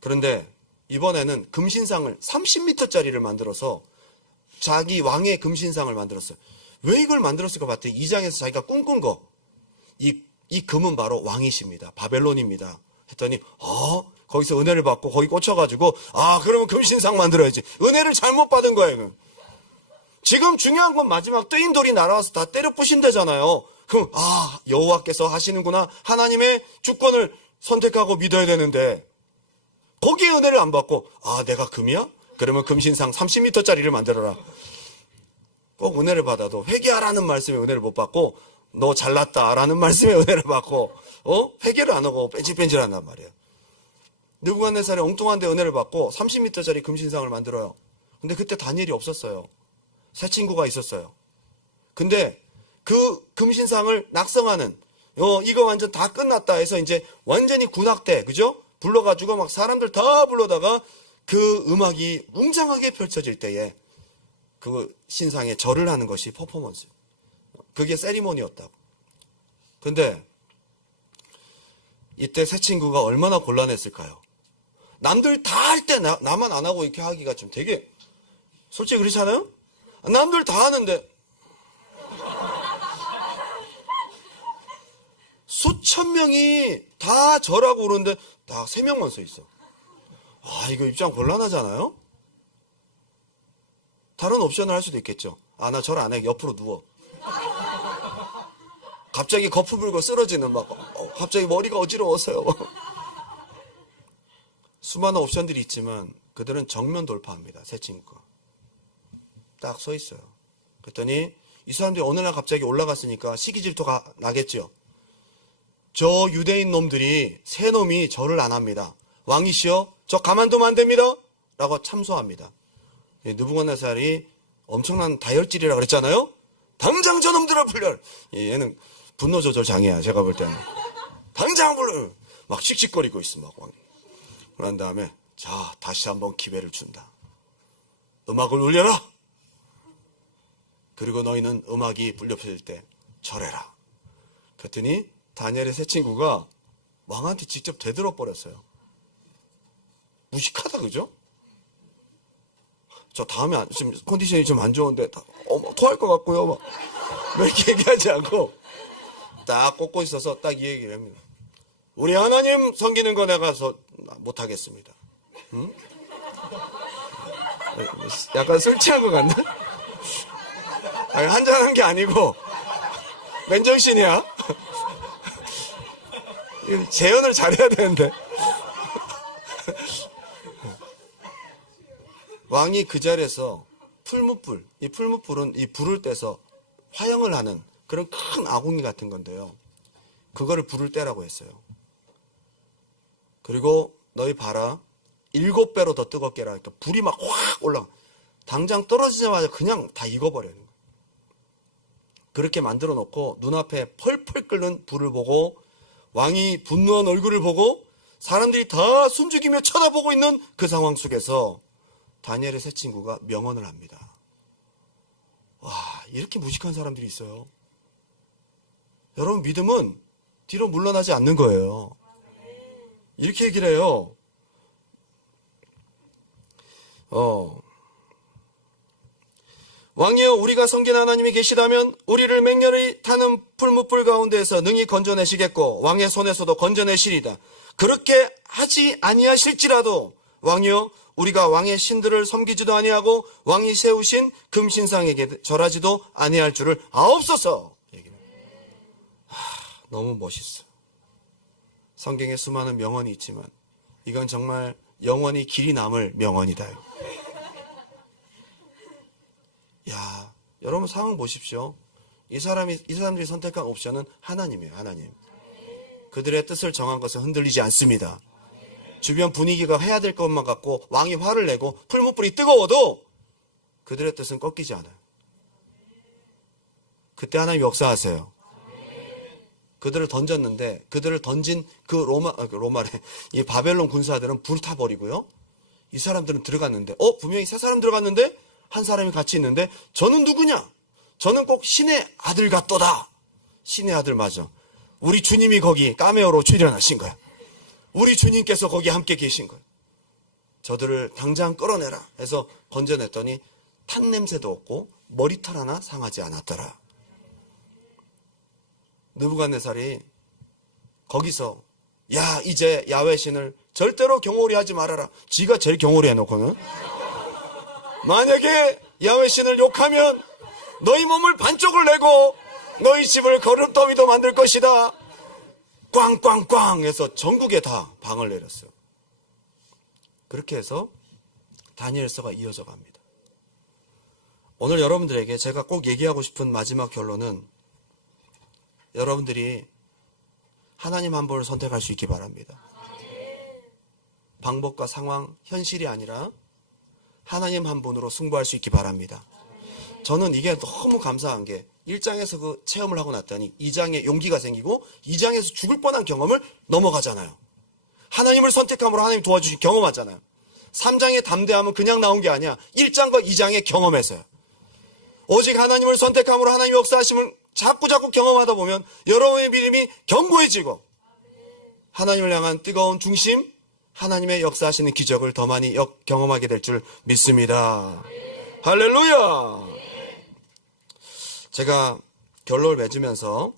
그런데 이번에는 금신상을 30m짜리를 만들어서 자기 왕의 금신상을 만들었어요. 왜 이걸 만들었을까 봤더니 2장에서 자기가 꿈꾼 거, 이 금은 바로 왕이십니다. 바벨론입니다. 했더니 거기서 은혜를 받고 거기 꽂혀가지고 그러면 금신상 만들어야지. 은혜를 잘못 받은 거예요. 지금 중요한 건 마지막 뜨인 돌이 날아와서 다 때려 부신대잖아요. 그럼 여호와께서 하시는구나. 하나님의 주권을 선택하고 믿어야 되는데 거기에 은혜를 안 받고 내가 금이야? 그러면 금신상 30m짜리를 만들어라. 꼭 은혜를 받아도 회개하라는 말씀에 은혜를 못 받고, 너 잘났다라는 말씀에 은혜를 받고 회개를 안 하고 뺀질뺀질한단 말이에요. 느부갓네살이 엉뚱한 데 은혜를 받고 30m짜리 금신상을 만들어요. 근데 그때 다니엘이 없었어요. 세 친구가 있었어요. 근데 그 금신상을 낙성하는 이거 완전 다 끝났다 해서 이제 완전히 군악대, 그죠? 불러가지고 막 사람들 다 불러다가 그 음악이 웅장하게 펼쳐질 때에 그 신상에 절을 하는 것이 퍼포먼스. 그게 세리머니였다고. 근데 이때 세 친구가 얼마나 곤란했을까요? 남들 다 할 때 나만 안 하고 이렇게 하기가 좀 되게, 솔직히 그렇지 않아요? 남들 다 하는데 수천 명이 다 절하고 그러는데 다 3명만 서 있어. 이거 입장 곤란하잖아요? 다른 옵션을 할 수도 있겠죠. 나 절 안 해. 옆으로 누워. 갑자기 거품 불고 쓰러지는 갑자기 머리가 어지러워서요. 수많은 옵션들이 있지만 그들은 정면 돌파합니다. 세 친구가. 딱 서 있어요. 그랬더니 이 사람들이 어느 날 갑자기 올라갔으니까 시기 질투가 나겠죠. 저 유대인 놈들이, 세 놈이 절을 안 합니다. 왕이시여, 저 가만두면 안 됩니다. 라고 참소합니다. 느부갓네살이 엄청난 다혈질이라 그랬잖아요. 당장 저놈들을 불려. 얘는 분노 조절 장애야. 제가 볼 때는 당장 불러. 막 씩씩거리고 있어. 막 왕이. 그런 다음에 다시 한번 기회를 준다. 음악을 울려라. 그리고 너희는 음악이 불려질 때 절해라. 그랬더니 다니엘의 세 친구가 왕한테 직접 대들어 버렸어요. 무식하다, 그죠? 저 다음에 지금 컨디션이 좀 안 좋은데 토할 것 같고요. 왜 이렇게 얘기하지 않고 딱 꽂고 있어서 딱 이 얘기를 합니다. 우리 하나님 섬기는 거 내가 못하겠습니다. 응? 약간 술 취한 것 같나? 한잔한 게 아니고 맨정신이야. 재연을 잘해야 되는데. 왕이 그 자리에서 풀무불, 이 풀무불은 이 불을 떼서 화형을 하는 그런 큰 아궁이 같은 건데요. 그거를 불을 떼라고 했어요. 그리고 너희 봐라. 7배로 더 뜨겁게 해라. 그러니까 불이 막 확 올라가. 당장 떨어지자마자 그냥 다 익어버리는 거예요. 그렇게 만들어 놓고 눈앞에 펄펄 끓는 불을 보고 왕이 분노한 얼굴을 보고 사람들이 다 숨죽이며 쳐다보고 있는 그 상황 속에서 다니엘의 세 친구가 명언을 합니다. 와, 이렇게 무식한 사람들이 있어요. 여러분, 믿음은 뒤로 물러나지 않는 거예요. 이렇게 얘기를 해요. 왕이여, 우리가 섬긴 하나님이 계시다면 우리를 맹렬히 타는 풀무불 가운데에서 능히 건져내시겠고 왕의 손에서도 건져내시리다. 그렇게 하지 아니하실지라도 왕이여, 우리가 왕의 신들을 섬기지도 아니하고 왕이 세우신 금신상에게 절하지도 아니할 줄을 아옵소서. 너무 멋있어. 성경에 수많은 명언이 있지만 이건 정말 영원히 길이 남을 명언이다. 야, 여러분 상황 보십시오. 이 사람들이 선택한 옵션은 하나님이에요. 하나님. 그들의 뜻을 정한 것은 흔들리지 않습니다. 주변 분위기가 해야 될 것만 갖고 왕이 화를 내고 풀무불이 뜨거워도 그들의 뜻은 꺾이지 않아요. 그때 하나님 역사하세요. 그들을 던졌는데 그들을 던진 그 로마래 이 바벨론 군사들은 불타버리고요. 이 사람들은 들어갔는데 분명히 세 사람 들어갔는데 한 사람이 같이 있는데 저는 누구냐? 저는 꼭 신의 아들 같도다. 신의 아들 맞아. 우리 주님이 거기 카메오로 출연하신 거야. 우리 주님께서 거기 함께 계신 거야. 저들을 당장 끌어내라 해서 건져냈더니 탄 냄새도 없고 머리털 하나 상하지 않았더라. 느부갓네살이 거기서 야 이제 야훼 신을 절대로 경홀히 하지 말아라. 지가 제일 경홀히 해놓고는 만약에 야훼 신을 욕하면 너희 몸을 반쪽을 내고 너희 집을 거름더미도 만들 것이다. 꽝꽝꽝 해서 전국에 다 방을 내렸어요. 그렇게 해서 다니엘서가 이어져 갑니다. 오늘 여러분들에게 제가 꼭 얘기하고 싶은 마지막 결론은 여러분들이 하나님 한 분을 선택할 수 있기 바랍니다. 방법과 상황, 현실이 아니라 하나님 한 분으로 승부할 수 있기 바랍니다. 저는 이게 너무 감사한 게 1장에서 그 체험을 하고 났더니 2장에 용기가 생기고 2장에서 죽을 뻔한 경험을 넘어가잖아요. 하나님을 선택함으로 하나님 도와주신 경험하잖아요. 3장의 담대함은 그냥 나온 게 아니야. 1장과 2장의 경험에서요. 오직 하나님을 선택함으로 하나님 역사하심을 자꾸 경험하다 보면 여러분의 믿음이 견고해지고 하나님을 향한 뜨거운 중심, 하나님의 역사하시는 기적을 더 많이 경험하게 될 줄 믿습니다. 할렐루야! 제가 결론을 맺으면서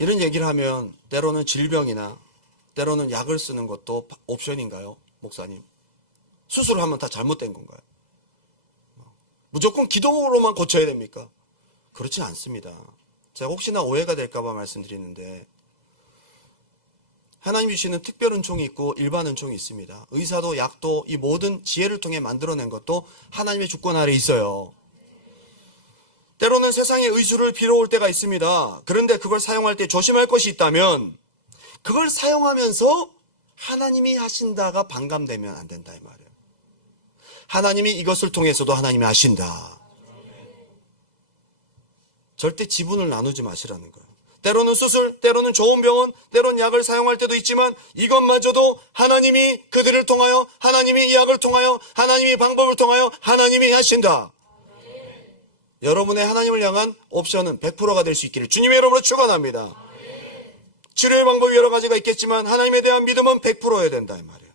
이런 얘기를 하면 때로는 질병이나 때로는 약을 쓰는 것도 옵션인가요? 목사님. 수술을 하면 다 잘못된 건가요? 무조건 기도로만 고쳐야 됩니까? 그렇지 않습니다. 제가 혹시나 오해가 될까 봐 말씀드리는데 하나님 주시는 특별 은총이 있고 일반 은총이 있습니다. 의사도 약도 이 모든 지혜를 통해 만들어낸 것도 하나님의 주권 아래 있어요. 때로는 세상의 의술을 빌어올 때가 있습니다. 그런데 그걸 사용할 때 조심할 것이 있다면 그걸 사용하면서 하나님이 하신다가 반감되면 안 된다 이 말이에요. 하나님이 이것을 통해서도 하나님이 하신다. 절대 지분을 나누지 마시라는 거예요. 때로는 수술, 때로는 좋은 병원, 때로는 약을 사용할 때도 있지만 이것마저도 하나님이 그들을 통하여, 하나님이 이 약을 통하여, 하나님이 방법을 통하여 하나님이 하신다. 여러분의 하나님을 향한 옵션은 100%가 될 수 있기를 주님의 이름으로 축원합니다. 치료의 방법이 여러 가지가 있겠지만 하나님에 대한 믿음은 100%여야 된다 이 말이에요.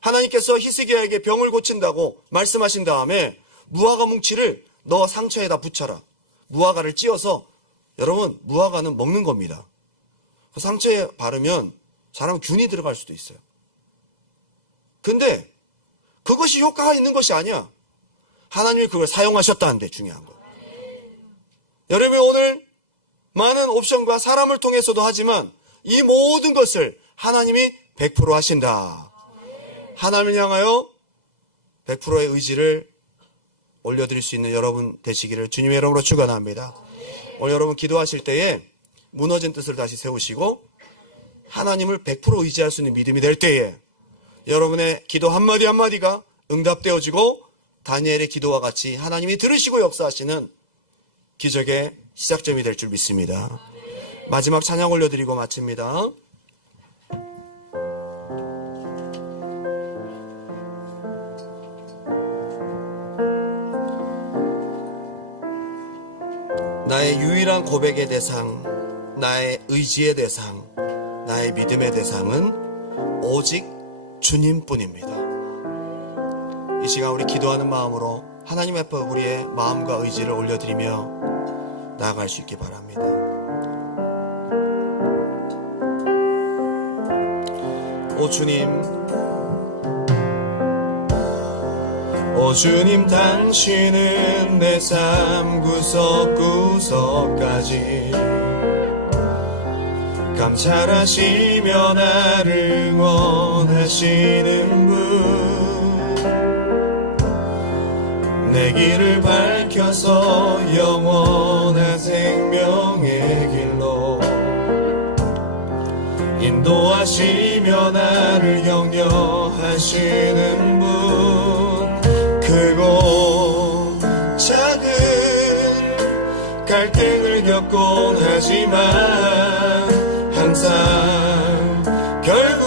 하나님께서 히스기야에게 병을 고친다고 말씀하신 다음에 무화과 뭉치를 너 상처에다 붙여라. 무화과를 찧어서 여러분 무화과는 먹는 겁니다. 그 상처에 바르면 사람 균이 들어갈 수도 있어요. 근데 그것이 효과가 있는 것이 아니야. 하나님이 그걸 사용하셨다는데 중요한 거. 여러분 오늘 많은 옵션과 사람을 통해서도 하지만 이 모든 것을 하나님이 100% 하신다. 하나님을 향하여 100%의 의지를 올려드릴 수 있는 여러분 되시기를 주님의 이름으로 축원합니다. 오늘 여러분 기도하실 때에 무너진 뜻을 다시 세우시고 하나님을 100% 의지할 수 있는 믿음이 될 때에 여러분의 기도 한마디 한마디가 응답되어지고 다니엘의 기도와 같이 하나님이 들으시고 역사하시는 기적의 시작점이 될 줄 믿습니다. 마지막 찬양 올려드리고 마칩니다. 나의 유일한 고백의 대상, 나의 의지의 대상, 나의 믿음의 대상은 오직 주님뿐입니다. 이 시간 우리 기도하는 마음으로 하나님 앞에 우리의 마음과 의지를 올려드리며 나아갈 수 있기 바랍니다. 오 주님, 오 주님 당신은 내 삶 구석구석까지 감찰하시며 나를 원하시는 분, 내 길을 밝혀서 영원한 생명의 길로 인도하시며 나를 격려하시는 분, 크고 작은 갈등을 겪곤 하지만 항상 결국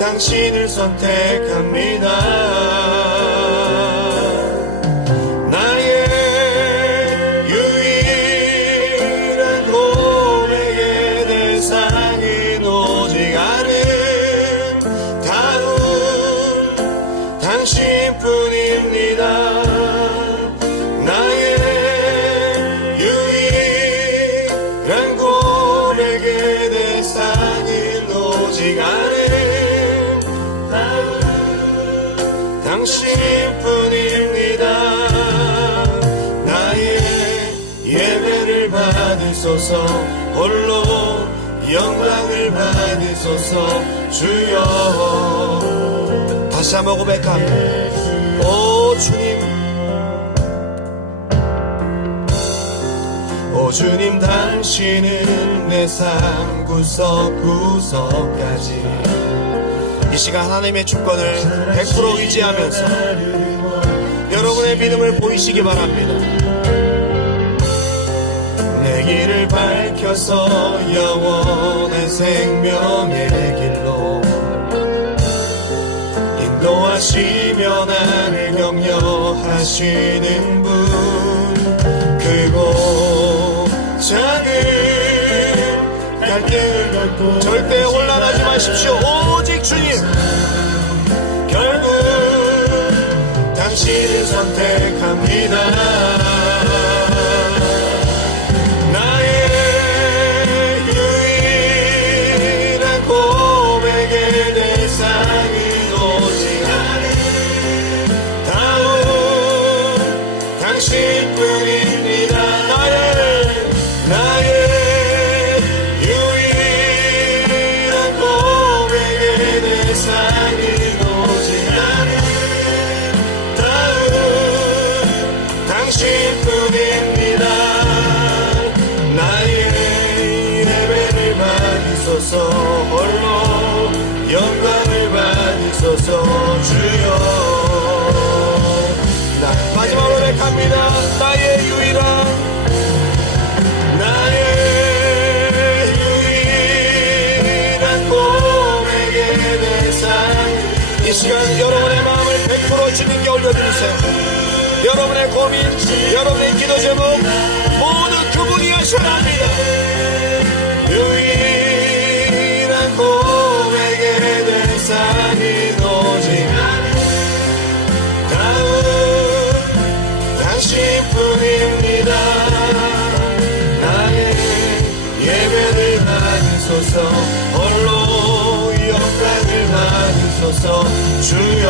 당신을 선택합니다. 나의 유일한 고백의 대상은 오직 아름다운 당신뿐입니다. 나의 유일한 고백의 대상은 오직 당신뿐입니다. 나의 예배를 받으소서, 홀로 영광을 받으소서. 주여, 다시 한번 고백합니다. 오 주님, 오 주님, 당신은 내 삶 구석구석까지 이 시간 하나님의 주권을 100% 의지하면서 여러분의 믿음을 보이시기 바랍니다. 내 길을 밝혀서 영원한 생명의 길로 인도하시며 나를 격려하시는 분, 크고 작은 갈등을 겪고 절대 혼란하지 마십시오. 오직 주님, 결국 당신을 선택합니다. 나의 유일한 고백의 대상은 오직 아름다운 당신뿐입니다. 나의 유일한 고백의 대상은 오직 아름다운 당신뿐입니다. 나의 예배를 받으소서, 홀로 영광을 받으소서. 주여, 마지막으로 고백합니다. 나의 유일한 고백의 대상. 이 시간 여러분의 마음을 100% 주님께 올려드리세요. 여러분의 고민, 여러분의 기도 제목 모두 그분이 하셔야 합니다. 유일한 고백의 대상은 오직 당신뿐입니다. 나의 예배를 받으소서, 홀로 영광을 받으소서. 주여,